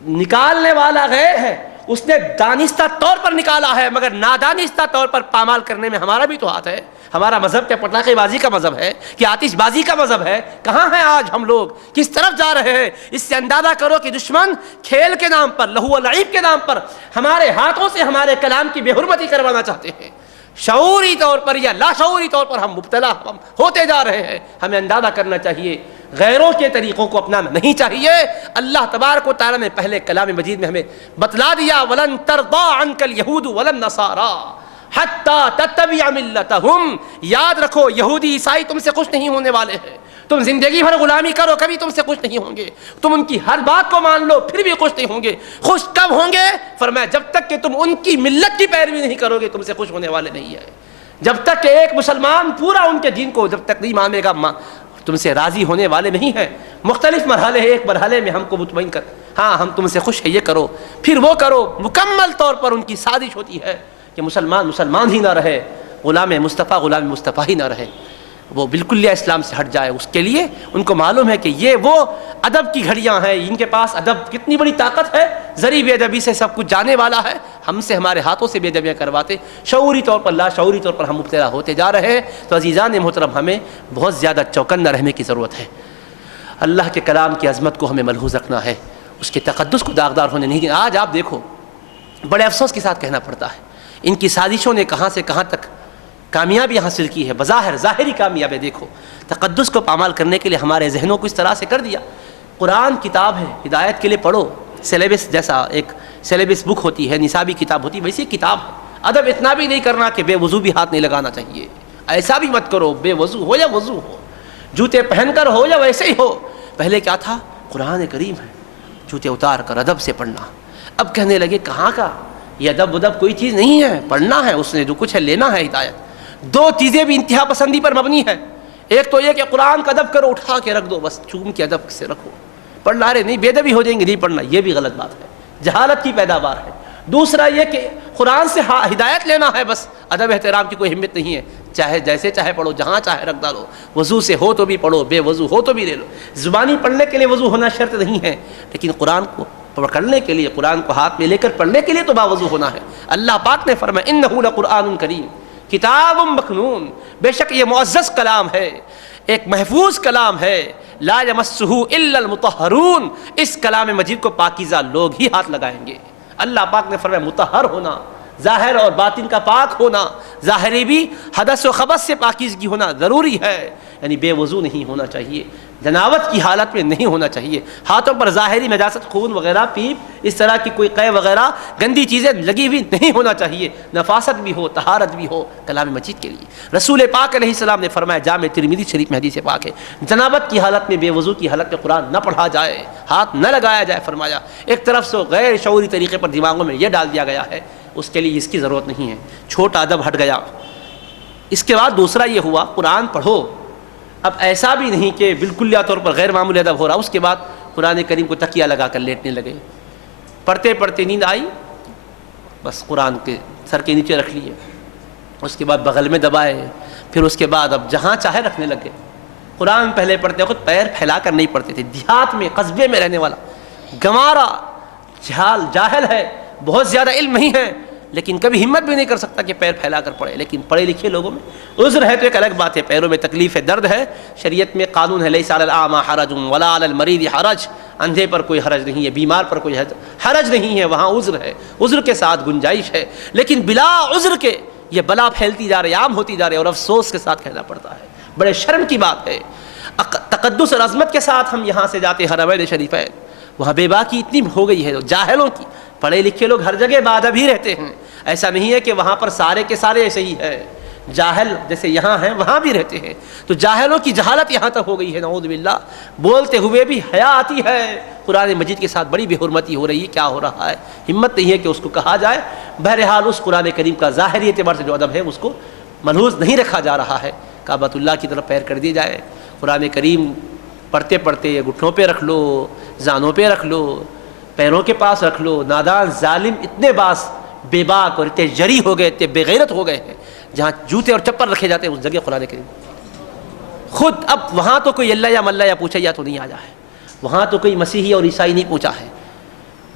نکالنے والا غیر ہے، اس نے دانستہ طور پر نکالا ہے، مگر نادانستہ طور پر پامال کرنے میں ہمارا بھی تو ہاتھ ہے۔ ہمارا مذہب کیا پٹاخے بازی کا مذہب ہے کہ آتش بازی کا مذہب ہے؟ کہاں ہیں آج ہم لوگ، کس طرف جا رہے ہیں؟ اس سے اندازہ کرو کہ دشمن کھیل کے نام پر، لہو و لعب کے نام پر ہمارے ہاتھوں سے ہمارے کلام کی بے حرمتی کروانا چاہتے ہیں۔ شعوری طور پر یا لاشعوری طور پر ہم مبتلا ہوتے جا رہے ہیں۔ ہمیں اندازہ کرنا چاہیے، غیروں کے طریقوں کو اپنانا نہیں چاہیے۔ اللہ تبارک و تعالیٰ نے پہلے کلام مجید میں ہمیں بتلا دیا، وَلَن تَرْضَىٰ عَنْكَ الْيَهُودُ وَلَا النَّصَارَىٰ حَتَّىٰ تَتَّبِعَ مِلَّتَهُمْ، یاد رکھو یہودی عیسائی تم سے خوش نہیں ہونے والے ہیں، تم زندگی بھر غلامی کرو کبھی تم سے خوش نہیں ہوں گے، تم ان کی ہر بات کو مان لو پھر بھی خوش نہیں ہوں گے۔ خوش کب ہوں گے؟ فرمایا جب تک کہ تم ان کی ملت کی پیروی نہیں کرو گے تم سے خوش ہونے والے نہیں ہیں۔ جب تک کہ ایک مسلمان پورا ان کے دین کو جب تک نہیں مانے گا تم سے راضی ہونے والے نہیں ہیں۔ مختلف مرحلے ہیں، ایک مرحلے میں ہم کو مطمئن کر، ہاں ہم تم سے خوش ہیں، یہ کرو پھر وہ کرو، مکمل طور پر ان کی سازش ہوتی ہے کہ مسلمان ہی نہ رہے، غلام مصطفیٰ ہی نہ رہے، وہ بالکل اسلام سے ہٹ جائے۔ اس کے لیے ان کو معلوم ہے کہ یہ وہ ادب کی گھڑیاں ہیں، ان کے پاس ادب کتنی بڑی طاقت ہے، ذری بے ادبی سے سب کچھ جانے والا ہے، ہم سے ہمارے ہاتھوں سے بے ادبیاں کرواتے، شعوری طور پر لا شعوری طور پر ہم مبتلا ہوتے جا رہے ہیں۔ تو عزیزان محترم، ہمیں بہت زیادہ چوکن نہ رہنے کی ضرورت ہے۔ اللہ کے کلام کی عظمت کو ہمیں ملحوظ رکھنا ہے، اس کے تقدس کو داغدار ہونے نہیں دینا۔ آج آپ دیکھو بڑے افسوس کے ساتھ کہنا پڑتا ہے ان کی سازشوں نے کہاں سے کہاں تک کامیابی حاصل کی ہے، بظاہر ظاہری کامیابی دیکھو، تقدس کو پامال کرنے کے لیے ہمارے ذہنوں کو اس طرح سے کر دیا۔ قرآن کتاب ہے، ہدایت کے لیے پڑھو، سلیبس جیسا ایک سلیبس بک ہوتی ہے، نصابی کتاب ہوتی ہے، ویسی کتاب ہے۔ ادب اتنا بھی نہیں کرنا کہ بے وضو بھی ہاتھ نہیں لگانا چاہیے، ایسا بھی مت کرو، بے وضو ہو یا وضو ہو، جوتے پہن کر ہو یا ویسے ہی ہو۔ پہلے کیا تھا؟ قرآن کریم ہے، جوتے اتار کر ادب سے پڑھنا۔ اب کہنے لگے کہاں کا یہ ادب ادب کوئی چیز نہیں ہے، پڑھنا ہے، اس نے جو کچھ ہے لینا ہے ہدایت۔ دو چیزیں بھی انتہا پسندی پر مبنی ہے، ایک تو یہ کہ قرآن کا ادب کرو، اٹھا کے رکھ دو، بس چوم کے ادب سے رکھو، پڑھنا رہے نہیں بے ادبی ہو جائیں گے، نہیں پڑھنا، یہ بھی غلط بات ہے، جہالت کی پیداوار ہے۔ دوسرا یہ کہ قرآن سے ہدایت لینا ہے، بس ادب احترام کی کوئی اہمیت نہیں ہے، چاہے جیسے چاہے پڑھو، جہاں چاہے رکھ ڈالو، وضو سے ہو تو بھی پڑھو، بے وضو ہو تو بھی لے لو۔ زبانی پڑھنے کے لیے وضو ہونا شرط نہیں ہے، لیکن قرآن کو پکڑنے کے لیے، قرآن کو ہاتھ میں لے کر پڑھنے کے لیے تو باوضو ہونا ہے۔ اللہ پاک نے فرمایا انہ لقرآن کریم کتاب مکنون، بے شک یہ معزز کلام ہے، ایک محفوظ کلام ہے، لا یمسہ الا المطہرون، اس کلام مجید کو پاکیزہ لوگ ہی ہاتھ لگائیں گے۔ اللہ پاک نے فرمایا مطہر ہونا، ظاہر اور باطن کا پاک ہونا، ظاہری بھی حدث و خبث سے پاکیزگی ہونا ضروری ہے، یعنی بے وضو نہیں ہونا چاہیے، جنابت کی حالت میں نہیں ہونا چاہیے، ہاتھوں پر ظاہری نجاست، خون وغیرہ، پیپ، اس طرح کی کوئی قے وغیرہ گندی چیزیں لگی ہوئی نہیں ہونا چاہیے، نفاست بھی ہو، طہارت بھی ہو کلام مجید کے لیے۔ رسول پاک علیہ السلام نے فرمایا، جامع ترمذی شریف میں حدیث پاک ہے، جنابت کی حالت میں، بے وضو کی حالت میں قرآن نہ پڑھا جائے، ہاتھ نہ لگایا جائے۔ فرمایا ایک طرف سے غیر شعوری طریقے پر دماغوں میں یہ ڈال دیا گیا ہے، اس کے لیے اس کی ضرورت نہیں ہے، چھوٹا ادب ہٹ گیا۔ اس کے بعد دوسرا یہ ہوا قرآن پڑھو، اب ایسا بھی نہیں کہ بالکل طور پر غیر معمولی ادب ہو رہا، اس کے بعد قرآن کریم کو تکیہ لگا کر لیٹنے لگے، پڑھتے پڑھتے نیند آئی، بس قرآن کے سر کے نیچے رکھ لیے، اس کے بعد بغل میں دبائے، پھر اس کے بعد اب جہاں چاہے رکھنے لگے۔ قرآن پہلے پڑھتے وقت پیر پھیلا کر نہیں پڑھتے تھے، دیہات میں قصبے میں رہنے والا گنوارا جاہل ہے، بہت زیادہ علم نہیں ہے، لیکن کبھی ہمت بھی نہیں کر سکتا کہ پیر پھیلا کر پڑھے۔ لیکن پڑھے لکھے لوگوں میں عذر ہے تو ایک الگ بات ہے، پیروں میں تکلیف ہے، درد ہے، شریعت میں قانون ہے لیس علی الاعمى حرج ولا علی المریض حرج، اندھے پر کوئی حرج نہیں ہے، بیمار پر کوئی حرج نہیں ہے، وہاں عذر ہے، عذر کے ساتھ گنجائش ہے، لیکن بلا عذر کے یہ بلا پھیلتی جا رہی، عام ہوتی جا رہی ہے، اور افسوس کے ساتھ کہنا پڑتا ہے، بڑے شرم کی بات ہے۔ تقدس اور عظمت کے ساتھ ہم یہاں سے جاتے ہیں حرمین شریفین، وہاں بے باکی اتنی ہو گئی ہے، جاہلوں کی، پڑھے لکھے لوگ ہر جگہ بادب ہی رہتے ہیں، ایسا نہیں ہے کہ وہاں پر سارے کے سارے ایسے ہی ہیں، جاہل جیسے یہاں ہیں وہاں بھی رہتے ہیں، تو جاہلوں کی جہالت یہاں تک ہو گئی ہے، نعوذ باللہ، بولتے ہوئے بھی حیا آتی ہے، قرآن مجید کے ساتھ بڑی بے حرمتی ہو رہی ہے، کیا ہو رہا ہے، ہمت نہیں ہے کہ اس کو کہا جائے۔ بہرحال اس قرآن کریم کا ظاہری اعتبار سے جو ادب ہے اس کو ملحوظ نہیں رکھا جا رہا ہے، کعبۃ اللہ کی طرف پیر کر دیے جائے، قرآن کریم پڑھتے پڑھتے گھٹنوں پہ رکھ لو، زانوں پہ رکھ لو، پیروں کے پاس رکھ لو۔ نادان ظالم اتنے باس بے باک اور اتنے جری ہو گئے، اتنے بے غیرت ہو گئے ہیں، جہاں جوتے اور چپل رکھے جاتے ہیں اس جگہ قرآن کریم خود، اب وہاں تو کوئی اللہ یا ملا یا پوچھا یا تو نہیں آیا ہے، وہاں تو کوئی مسیحی اور عیسائی نہیں پوچھا ہے،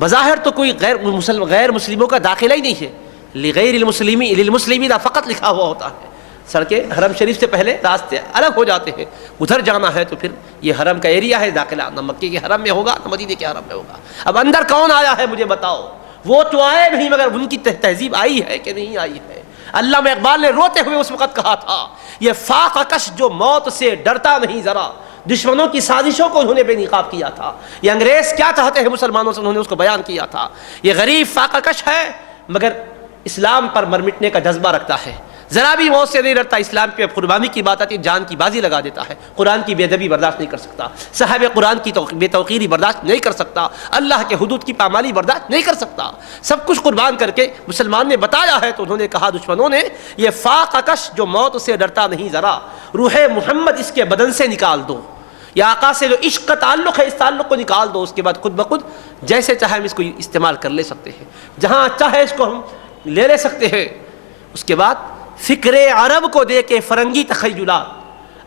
بظاہر تو کوئی غیر مسلموں کا داخلہ ہی نہیں ہے، لغیر المسلمین للمسلمین فقط لکھا ہوا ہوتا ہے، سڑکیں حرم شریف سے پہلے راستے الگ ہو جاتے ہیں، ادھر جانا ہے تو پھر یہ حرم کا ایریا ہے، داخلہ نہ مکے کے حرم میں ہوگا نہ مدینے کے حرم میں ہوگا۔ اب اندر کون آیا ہے مجھے بتاؤ، وہ تو آئے نہیں مگر ان کی تہذیب آئی ہے کہ نہیں آئی ہے۔ علامہ اقبال نے روتے ہوئے اس وقت کہا تھا، یہ فاقہ کش جو موت سے ڈرتا نہیں ذرا، دشمنوں کی سازشوں کو انہوں نے بے نقاب کیا تھا، یہ انگریز کیا چاہتے ہیں مسلمانوں سے انہوں نے اس کو بیان کیا تھا، یہ غریب فاقہ کش ہے مگر اسلام پر مر مٹنے کا جذبہ رکھتا ہے، ذرا بھی موت سے نہیں ڈرتا، اسلام پہ قربانی کی بات آتی ہے جان کی بازی لگا دیتا ہے، قرآن کی بے ادبی برداشت نہیں کر سکتا، صاحب قرآن کی بے توقیری برداشت نہیں کر سکتا، اللہ کے حدود کی پامالی برداشت نہیں کر سکتا، سب کچھ قربان کر کے مسلمان نے بتایا ہے، تو انہوں نے کہا دشمنوں نے، یہ فاقہ کش جو موت سے ڈرتا نہیں ذرا، روح محمد اس کے بدن سے نکال دو، یا آقا سے جو عشق کا تعلق ہے اس تعلق کو نکال دو، اس کے بعد خود بخود جیسے چاہے ہم اس کو استعمال کر لے سکتے ہیں، جہاں چاہے اس کو ہم لے سکتے ہیں۔ اس کے بعد فکر عرب کو دے کے فرنگی تخیلات،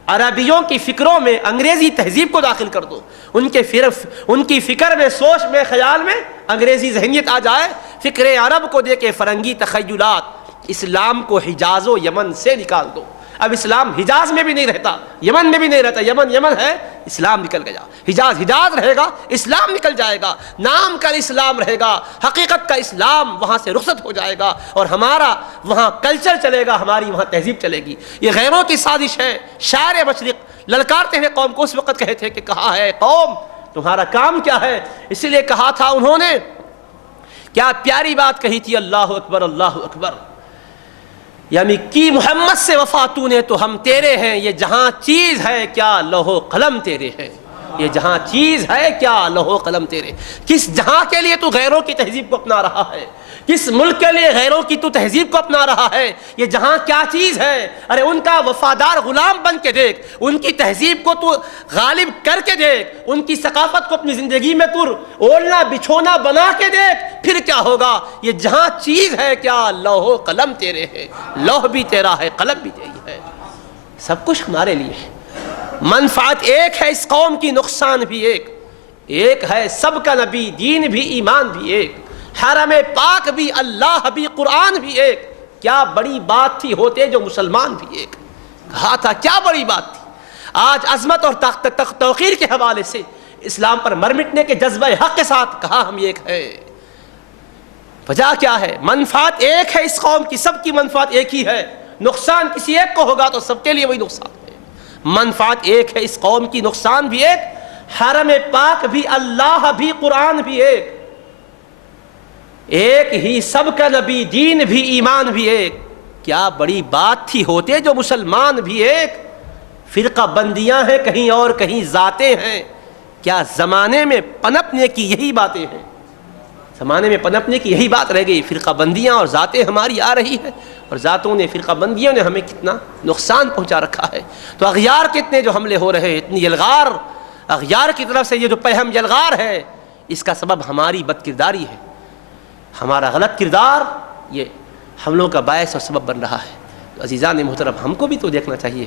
عربیوں کی فکروں میں انگریزی تہذیب کو داخل کر دو، ان کی فکر میں، سوچ میں، خیال میں انگریزی ذہنیت آ جائے، فکر عرب کو دے کے فرنگی تخیلات، اسلام کو حجاز و یمن سے نکال دو۔ اب اسلام حجاز میں بھی نہیں رہتا، یمن میں بھی نہیں رہتا، یمن ہے، اسلام نکل گیا۔ حجاز حجاز رہے گا، اسلام نکل جائے گا، نام کا اسلام رہے گا، حقیقت کا اسلام وہاں سے رخصت ہو جائے گا، اور ہمارا وہاں کلچر چلے گا، ہماری وہاں تہذیب چلے گی۔ یہ غیروں کی سازش ہے۔ شاعر مشرق للکارتے ہوئے قوم کو اس وقت کہے تھے کہ کہا ہے قوم تمہارا کام کیا ہے؟ اسی لیے کہا تھا انہوں نے، کیا پیاری بات کہی تھی، اللہ اکبر اللہ اکبر، یعنی کی محمد سے وفا تو نے تو ہم تیرے ہیں، یہ جہاں چیز ہے کیا لوح و قلم تیرے ہیں، یہ جہاں چیز ہے کیا لوح و قلم تیرے۔ کس جہاں کے لیے تو غیروں کی تہذیب کو اپنا رہا ہے، کس ملک کے لیے غیروں کی تو تہذیب کو اپنا رہا ہے، یہ جہاں کیا چیز ہے، ارے ان کا وفادار غلام بن کے دیکھ، ان کی تہذیب کو تو غالب کر کے دیکھ، ان کی ثقافت کو اپنی زندگی میں تو اولنا بچھونا بنا کے دیکھ، پھر کیا ہوگا؟ یہ جہاں چیز ہے کیا لوح و قلم تیرے ہے، لوح بھی تیرا ہے قلم بھی تیری ہے، سب کچھ ہمارے لیے ہے۔ منفعت ایک ہے اس قوم کی، نقصان بھی ایک ہے، سب کا نبی، دین بھی ایمان بھی ایک، حرم پاک بھی، اللہ بھی، قرآن بھی ایک، کیا بڑی بات تھی ہوتے جو مسلمان بھی ایک۔ کہا تھا کیا بڑی بات تھی۔ آج عظمت اور توقیر کے حوالے سے اسلام پر مر مٹنے کے جذبہ حق کے ساتھ کہا ہم ایک ہے۔ وجہ کیا ہے؟ منفعت ایک ہے اس قوم کی، سب کی منفعت ایک ہی ہے، نقصان کسی ایک کو ہوگا تو سب کے لیے وہی نقصان ہے۔ منفعت ایک ہے اس قوم کی، نقصان بھی ایک، حرم پاک بھی، اللہ بھی، قرآن بھی ایک ہی سب کا نبی، دین بھی ایمان بھی ایک، کیا بڑی بات تھی ہوتے جو مسلمان بھی ایک۔ فرقہ بندیاں ہیں کہیں اور کہیں ذاتیں ہیں، کیا زمانے میں پنپنے کی یہی باتیں ہیں، زمانے میں پنپنے کی یہی بات رہ گئی، فرقہ بندیاں اور ذاتیں ہماری آ رہی ہیں، اور ذاتوں نے، فرقہ بندیوں نے ہمیں کتنا نقصان پہنچا رکھا ہے۔ تو اغیار کتنے جو حملے ہو رہے ہیں، اتنی یلغار اغیار کی طرف سے یہ جو پہم یلغار ہے، اس کا سبب ہماری بد کرداری ہے، ہمارا غلط کردار یہ حملوں کا باعث اور سبب بن رہا ہے۔ تو عزیزان محترم، ہم کو بھی تو دیکھنا چاہیے۔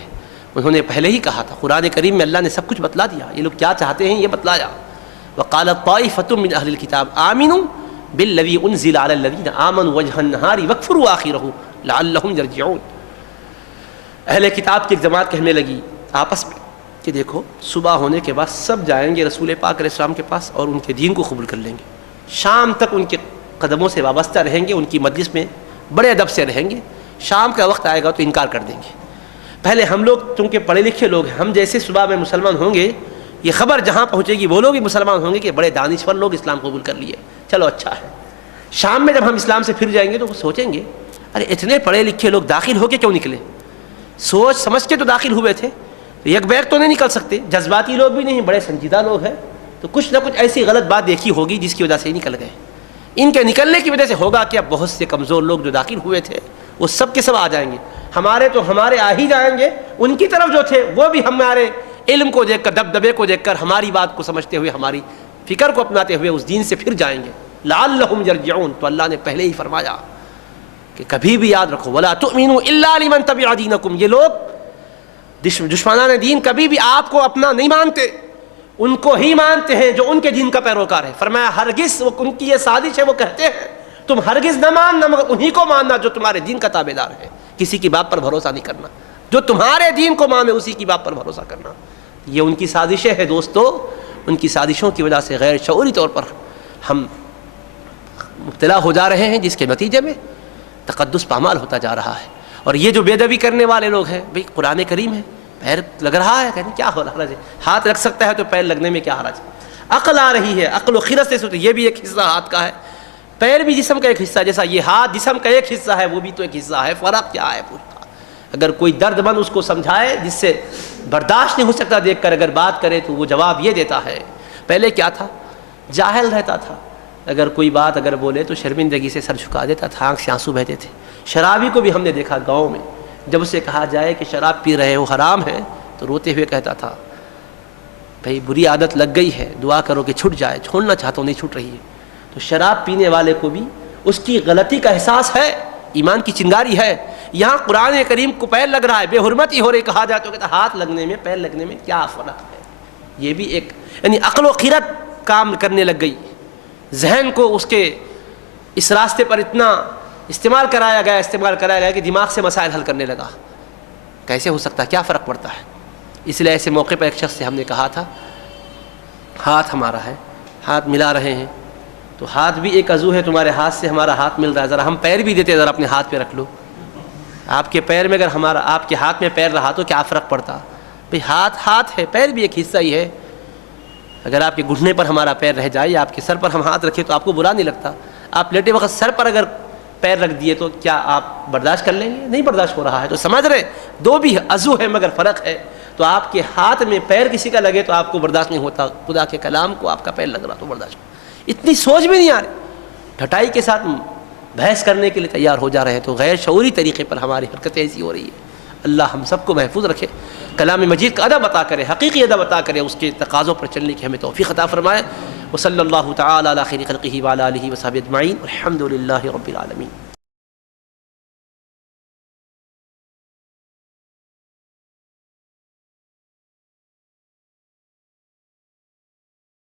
انہوں نے پہلے ہی کہا تھا، قرآن کریم میں اللہ نے سب کچھ بتلا دیا، یہ لوگ کیا چاہتے ہیں یہ بتلایا۔ وَقَالَتْ طَائِفَةٌ مِّنْ أَهْلِ الْكِتَابِ آمِنُوا بِالَّذِي أُنزِلَ عَلَى الَّذِينَ آمَنُوا وَجْهَ النَّهَارِ وَاكْفُرُوا آخِرَهُ لَعَلَّهُمْ يَرْجِعُونَ۔ اہل کتاب کی ایک جماعت کہنے لگی آپس میں کہ دیکھو، صبح ہونے کے بعد سب جائیں گے رسول پاک علیہ السلام کے پاس اور ان کے دین کو قبول کر لیں گے، شام تک ان کے قدموں سے وابستہ رہیں گے، ان کی مجلس میں بڑے ادب سے رہیں گے، شام کا وقت آئے گا تو انکار کر دیں گے۔ پہلے ہم لوگ چونکہ پڑھے لکھے لوگ ہیں، ہم جیسے صبح میں مسلمان ہوں گے، یہ خبر جہاں پہنچے گی وہ لوگ بھی مسلمان ہوں گے کہ بڑے دانشور لوگ اسلام قبول کر لیے، چلو اچھا ہے۔ شام میں جب ہم اسلام سے پھر جائیں گے تو وہ سوچیں گے ارے اتنے پڑھے لکھے لوگ داخل ہو کے کیوں نکلے، سوچ سمجھ کے تو داخل ہوئے تھے، یک بیک تو نہیں نکل سکتے، جذباتی لوگ بھی نہیں، بڑے سنجیدہ لوگ ہیں، تو کچھ نہ کچھ ایسی غلط بات دیکھی ہوگی جس کی وجہ سے ہی نکل گئے۔ ان کے نکلنے کی وجہ سے ہوگا کہ اب بہت سے کمزور لوگ جو داخل ہوئے تھے وہ سب کے سب آ جائیں گے، ہمارے تو ہمارے آ ہی جائیں گے، ان کی طرف جو تھے وہ بھی ہمارے علم کو دیکھ کر، دبدبے کو دیکھ کر، ہماری بات کو سمجھتے ہوئے، ہماری فکر کو اپناتے ہوئے اس دین سے پھر جائیں گے۔ لعلہم یرجعون، تو اللہ نے پہلے ہی فرمایا کہ کبھی بھی یاد رکھو، ولا تؤمنوا الا لمن تبع دینکم، یہ لوگ دشمنان دین کبھی بھی آپ کو اپنا نہیں مانتے، ان کو ہی مانتے ہیں جو ان کے دین کا پیروکار ہے۔ فرمایا ہرگز، وہ ان کی یہ سازش ہے، وہ کہتے ہیں تم ہرگز نہ ماننا مگر انہی کو ماننا جو تمہارے دین کا تابع دار ہے، کسی کی بات پر بھروسہ نہیں کرنا، جو تمہارے دین کو مانے اسی کی بات پر بھروسہ کرنا۔ یہ ان کی سازشیں ہیں دوستو، ان کی سازشوں کی وجہ سے غیر شعوری طور پر ہم مبتلا ہو جا رہے ہیں، جس کے نتیجے میں تقدس پامال ہوتا جا رہا ہے۔ اور یہ جو بے ادبی کرنے والے لوگ ہیں، بھئی قرآن کریم ہے، پیر لگ رہا ہے، کہنے کیا ہو رہا ہے، ہاتھ رکھ سکتا ہے تو پیر لگنے میں کیا حرج ہے، عقل آ رہی ہے، عقل و خرد سے سوچے، یہ بھی ایک حصہ ہاتھ کا ہے، پیر بھی جسم کا ایک حصہ، جیسا یہ ہاتھ جسم کا ایک حصہ ہے وہ بھی تو ایک حصہ ہے، فرق کیا ہے پورا۔ اگر کوئی درد مند اس کو سمجھائے جس سے برداشت نہیں ہو سکتا دیکھ کر، اگر بات کرے تو وہ جواب یہ دیتا ہے۔ پہلے کیا تھا، جاہل رہتا تھا، اگر کوئی بات اگر بولے تو شرمندگی سے سر جھکا دیتا تھا، آنکھ سے آنسو بہتے تھے۔ شرابی کو بھی ہم نے دیکھا گاؤں میں، جب اسے کہا جائے کہ شراب پی رہے ہو حرام ہے تو روتے ہوئے کہتا تھا بھئی بری عادت لگ گئی ہے، دعا کرو کہ چھٹ جائے، چھوڑنا چاہتا ہوں نہیں چھوٹ رہی ہے۔ تو شراب پینے والے کو بھی اس کی غلطی کا احساس ہے، ایمان کی چنگاری ہے۔ یہاں قرآن کریم کو پیر لگ رہا ہے، بے حرمتی ہو رہی، کہا جائے تو کہتا ہاتھ لگنے میں، پیر لگنے میں کیا فرق ہے۔ یہ بھی ایک یعنی عقل و خرد کام کرنے لگ گئی، ذہن کو اس کے اس راستے پر اتنا استعمال کرایا گیا کہ دماغ سے مسائل حل کرنے لگا۔ کیسے ہو سکتا ہے، کیا فرق پڑتا ہے۔ اس لیے ایسے موقع پر ایک شخص سے ہم نے کہا تھا ہاتھ ہمارا ہے، ہاتھ ملا رہے ہیں، تو ہاتھ بھی ایک عضو ہے، تمہارے ہاتھ سے ہمارا ہاتھ مل رہا ہے، ذرا ہم پیر بھی دیتے، ذرا اپنے ہاتھ پہ رکھ لو، آپ کے پیر میں اگر ہمارا آپ کے ہاتھ میں پیر رہا تو کیا فرق پڑتا؟ بھئی ہاتھ ہے، پیر بھی ایک حصہ ہی ہے، اگر آپ کے گھٹنے پر ہمارا پیر رہ جائے یا آپ کے سر پر ہم ہاتھ رکھیں تو آپ کو برا نہیں لگتا، آپ لیٹے وقت سر پر اگر پیر رکھ دیے تو کیا آپ برداشت کر لیں گے؟ نہیں برداشت ہو رہا ہے، تو سمجھ رہے دو بھی عضو ہے مگر فرق ہے، تو آپ کے ہاتھ میں پیر کسی کا لگے تو آپ کو برداشت نہیں ہوتا، خدا کے کلام کو آپ کا پیر لگ رہا تو برداشت ہو، اتنی سوچ بھی نہیں آ رہی، ڈھٹائی کے ساتھ بحث کرنے کے لیے تیار ہو جا رہے ہیں، تو غیر شعوری طریقے پر ہماری حرکتیں ایسی ہو رہی ہے۔ اللہ ہم سب کو محفوظ رکھے، کلام مجید کا ادب عطا کرے، حقیقی ادب عطا کرے، اس کے تقاضوں پر چلنے کی ہمیں توفیق عطا فرمائے۔ وصلی اللہ تعالی علی خیر خلقہ وعلی آلہ وصحبہ اجمعین، الحمد للہ رب العالمین۔